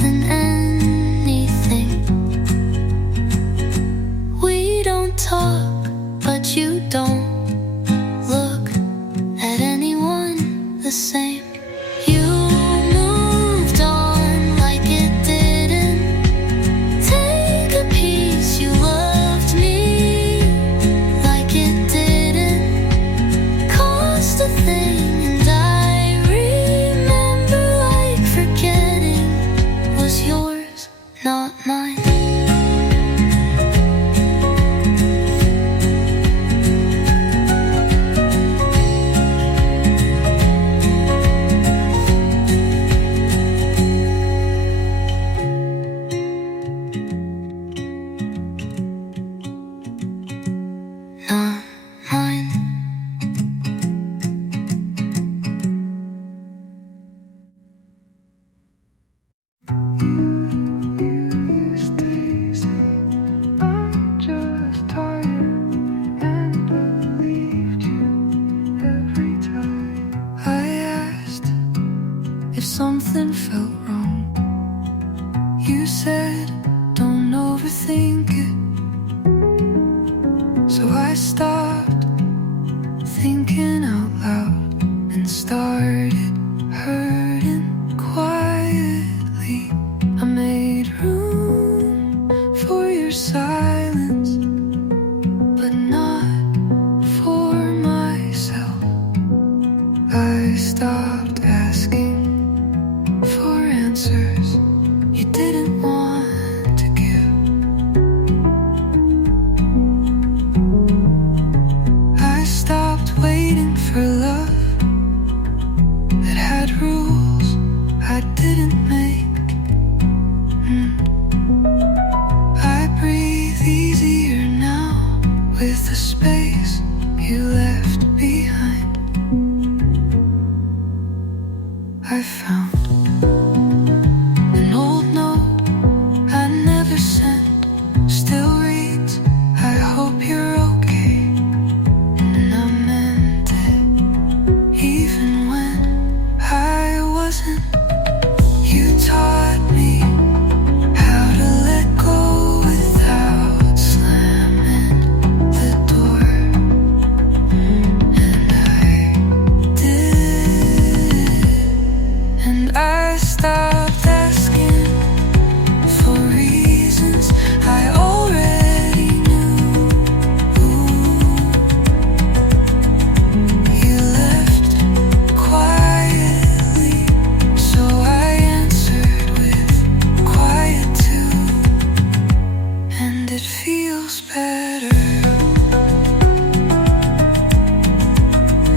than anything. We don't talk, but you don't look at anyone the same. You moved on like it didn't take a piece. You loved me like it didn't cost a thing, and I remember like forgetting was yours, not mine. Not mine. I'm just tired and believed you every time. I asked if something felt wrong. You said, don't overthink it. So I stopped thinking out loud and started hurting quietly. I made room for your silence, but not for myself. I stopped asking for answers you didn't want to give. I stopped waiting for love that had rules I didn't make. I breathe easier now with the space you left behind. I found an old note I never sent, still reads, I hope you're okay. And I meant it, even when I wasn't. You taught me how to let go without slamming the door, and I did. And I stopped asking for reasons I already knew. You left quietly, so I answered with quiet too. And it feels better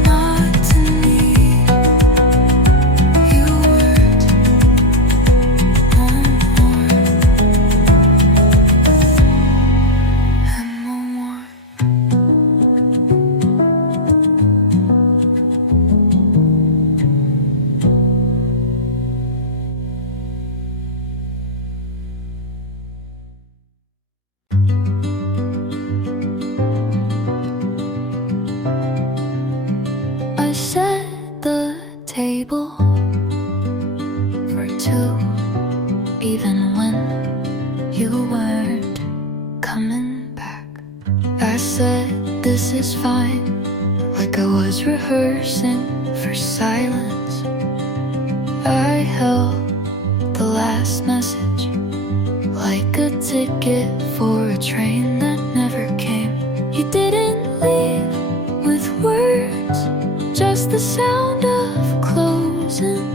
not to need back. I said, this is fine, like I was rehearsing for silence. I held the last message like a ticket for a train that never came. You didn't leave with words, just the sound of closing.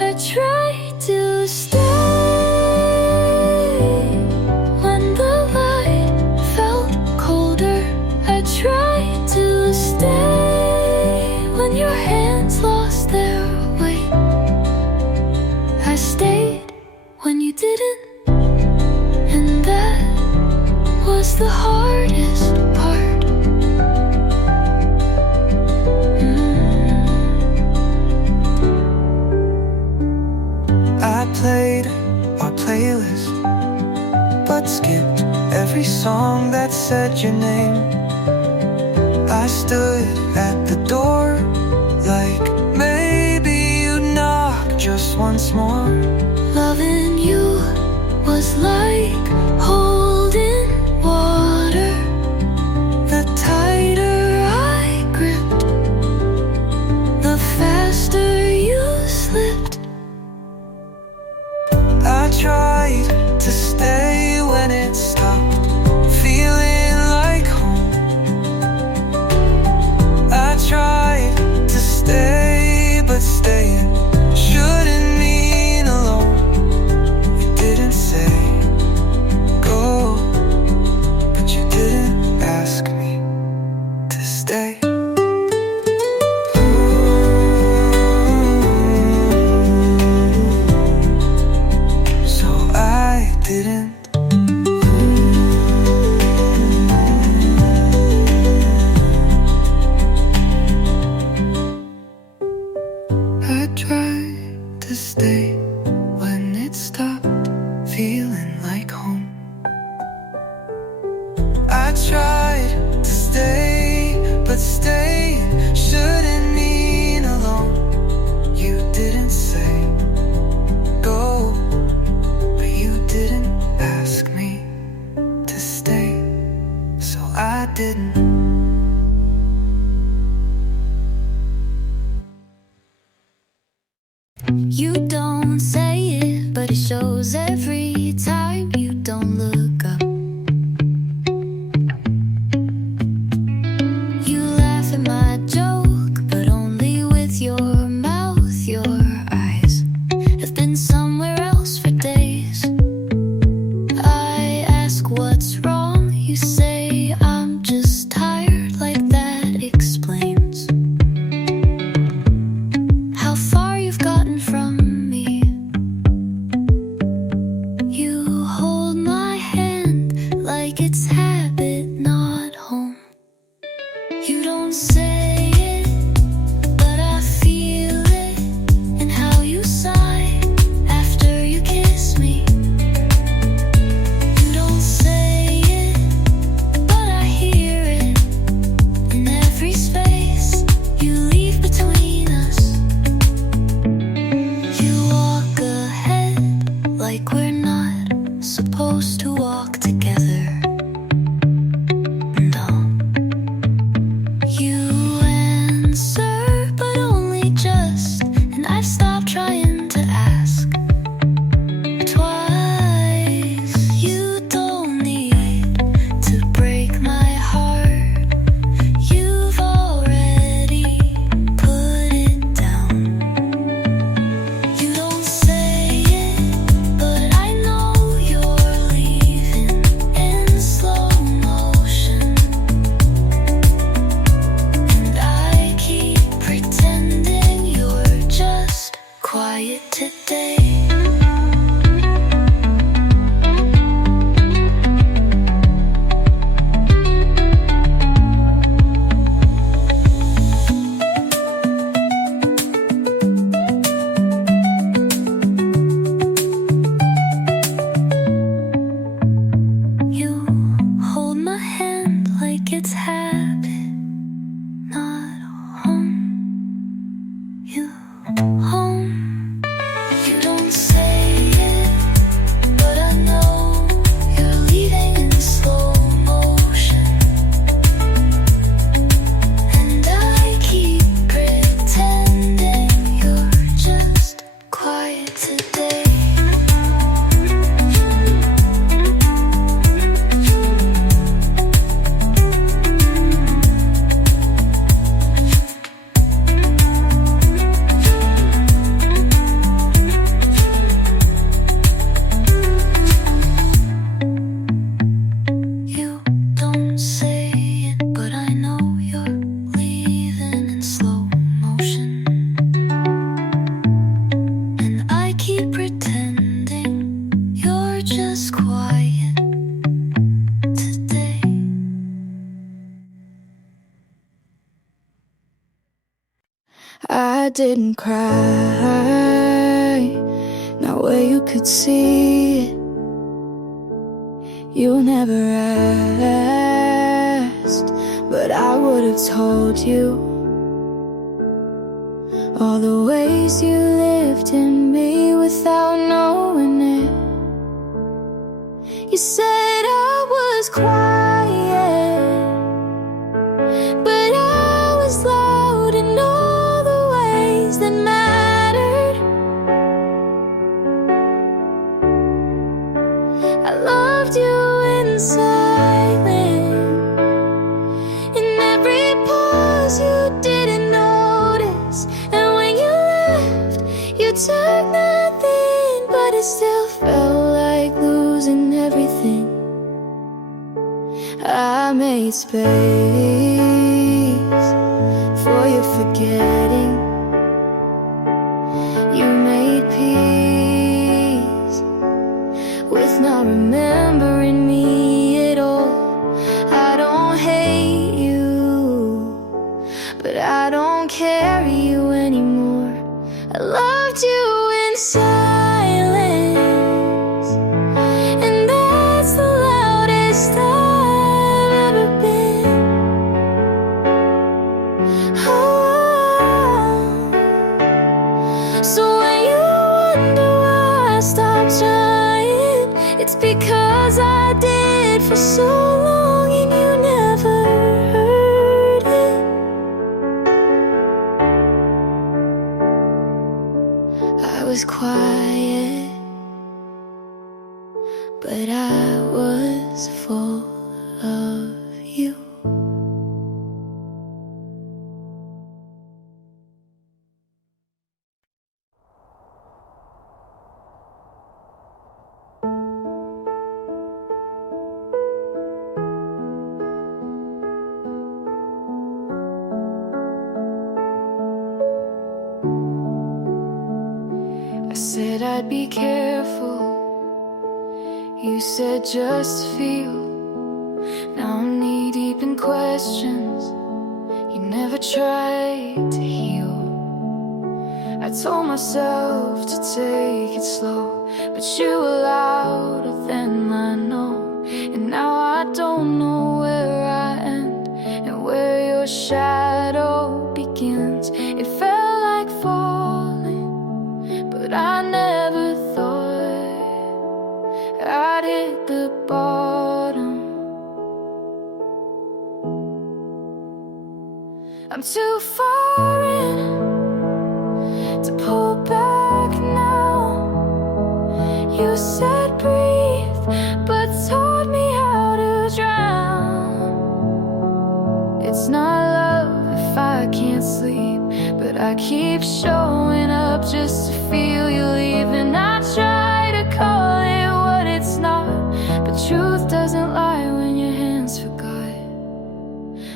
I tried to stay when the light felt colder. I tried to stay when your hands lost their weight. I stayed when you didn't, and that was the hardest part. I played our playlist, but skipped every song that said your name. I stood at the door, like maybe you'd knock just once more. Loving you was like holding water. The tighter I gripped, The faster you slipped. I tried to stay when it stopped feeling like home. I tried to stay, but staying shouldn't mean alone. You didn't say go, but you didn't ask me to stay. So I didn't. I tried to stay when it stopped feeling like home. I tried to stay, but staying shouldn't mean alone. You didn't say go, but you didn't ask me to stay, so I didn't. You don't say it, but it shows every time you don't look up. You laugh at my joke, but only with your mouth. Your eyes have been somewhere else for days. I ask what's wrong, you say I'm just tired. Like that explains how far you've gotten from me. You hold my hand like it's habit, not home. You don't say it, but I feel it in how you sigh after you kiss me. You don't say it, but I hear it in every space you leave between us. You walk ahead like we're not supposed to walk together. No. You answer, but only just, and I stopped trying to ask. Twice, you don't need to break my heart. You've already put it down. You don't say it, but I know you're leaving in slow motion. And I keep pretending you're just quiet today. You hold my hand like it's habit, not home. You home. You don't say it, but I know you're leaving in slow I didn't cry, not where you could see it. You never asked, but I would have told you all the ways you lived in me without knowing it. You said I was quiet, but I was loud in all the ways that mattered. I loved you in silence, in every pause you didn't notice. And when you left, you took nothing, but it still felt like losing everything. I made space for your forgetting. You made peace with not remembering me at all. I don't hate you, but I don't carry you anymore. I loved you in silence, and that's the loudest I've ever been. Oh, so when you wonder why I stopped trying, it's because I did for so long and you never heard it. I was quiet, but I was full of you. I said I'd be careful, you said just feel. Now I'm knee deep in questions, you never tried to heal. I told myself to take it slow, but you were louder than I know. And now I don't know where I end and where your shadow begins. It felt like falling, but I never thought I'd hit the bottom. I'm too far in to pull back now. You said breathe, but taught me how to drown. It's not love if I can't sleep, but I keep showing up just to feel you leave. And I try to call it what it's not, but truth doesn't lie when your hands forgot.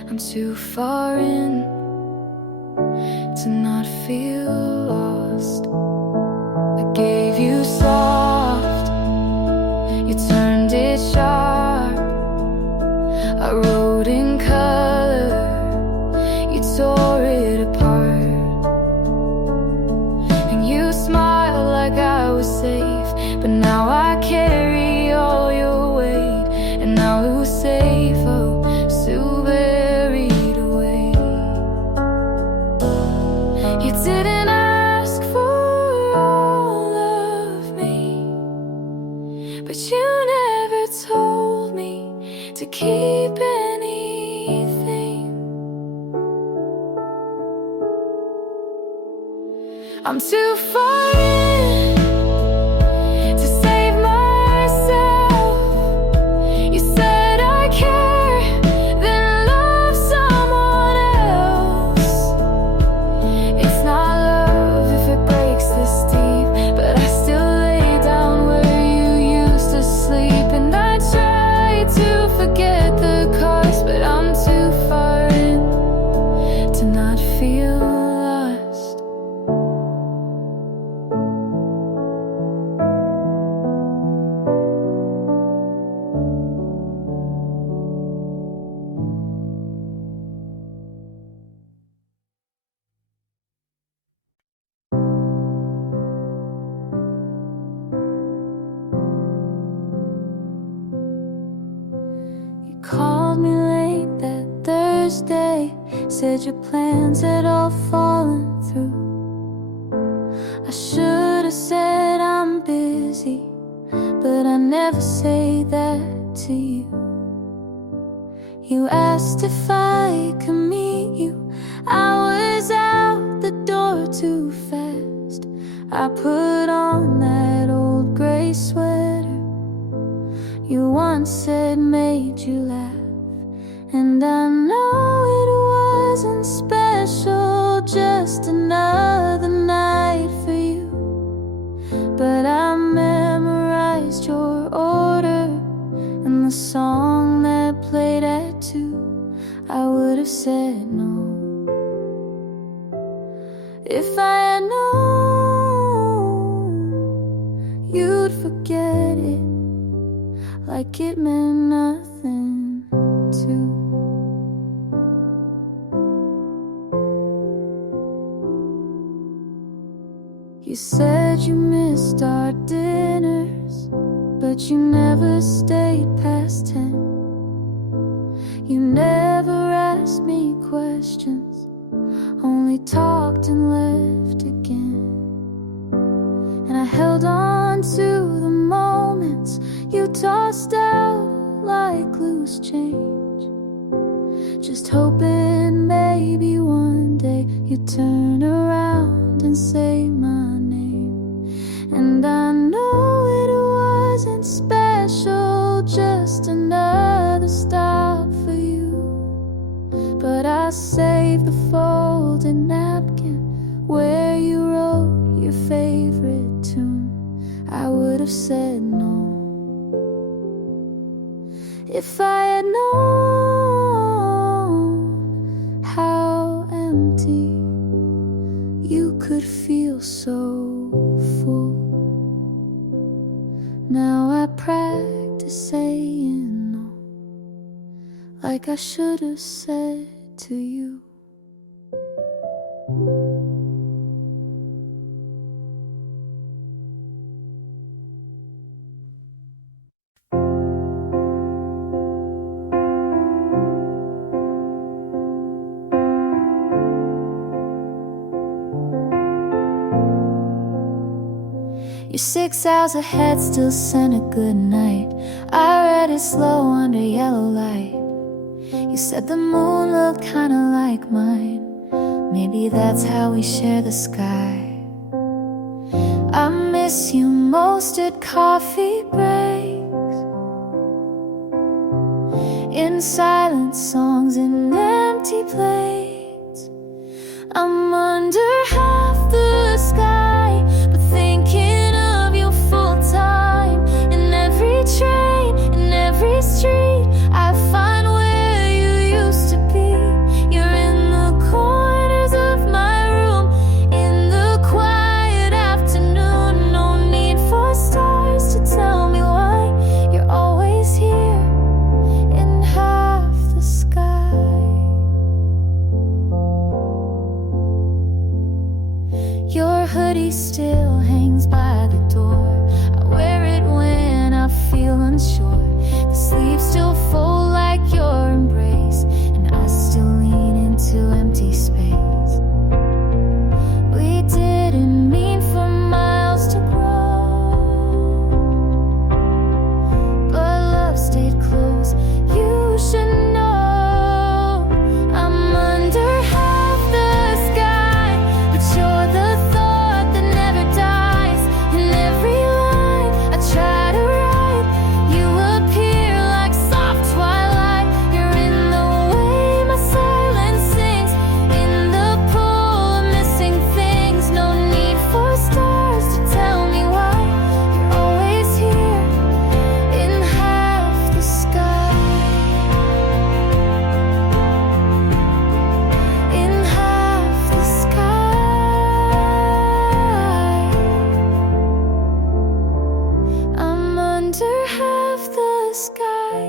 I'm too far in to not feel lost. I gave you soft, you turned it sharp. I wrote in color, you tore it apart. And you smiled like I was safe, but now I carry all your weight. And now who's safe? Oh, so buried away. You didn't ask for all of me, but you never told me to keep anything. I'm too far in to save myself. You said I care, then love someone else. It's not love if it breaks this deep, but I still lay down where you used to sleep. And I try to forget the cost, but I'm too far in to not feel lost. said your plans had all fallen through. I should have said I'm busy, but I never say that to you. You asked if I could meet you. I was out the door too fast. I put on that old gray sweater you once said made you laugh. And I know it wasn't special, just another night for you. But I memorized your order and the song that played at 2. I would have said no if I had known you'd forget it like it meant nothing to. You said you missed our dinners, but you never stayed past 10. You never asked me questions, only talked and left again. And I held on to the moments you tossed out like loose change, just hoping maybe one day you'd turn around and say my name. And I know it wasn't special, just another stop for you. But I saved the folded napkin where you wrote your favorite tune. I would have said no if I had known how empty you could feel so full. Now I practice saying no, like I should have said to you. You're 6 hours ahead, still sent a good night. I read it slow under yellow light. You said the moon looked kinda like mine. Maybe that's how we share the sky. I miss you most at coffee breaks, in silent songs and empty plates. I'm under half the sky, but thinking of you full time. In every train, in every street, I find where you used to be. You're in the corners of my room, in the quiet afternoon. No need for stars to tell me why you're always here in half the sky. Your hoodie still hangs by the door. I wear it when I feel unsure. The sleeves still fold like your embrace, and I still lean into empty space. We didn't mean for miles to grow, but love stayed close. You should know I'm under half the sky, but you're the thought that never dies. In every line I try to write, you appear like soft twilight. You're in the way my silence sings, in the pool of missing things. No need for stars to tell me why you're always here in half the sky. In half the sky. I'm under half the sky,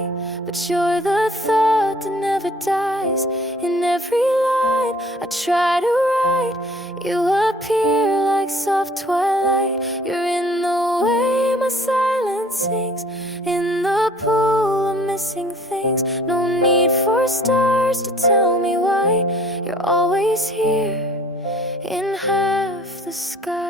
but you're the thought that never dies. In every line I try to write, you appear like soft twilight. You're in the way my silence sings, in the pool of missing missing things. No need for stars to tell me why. You're always here in half the sky.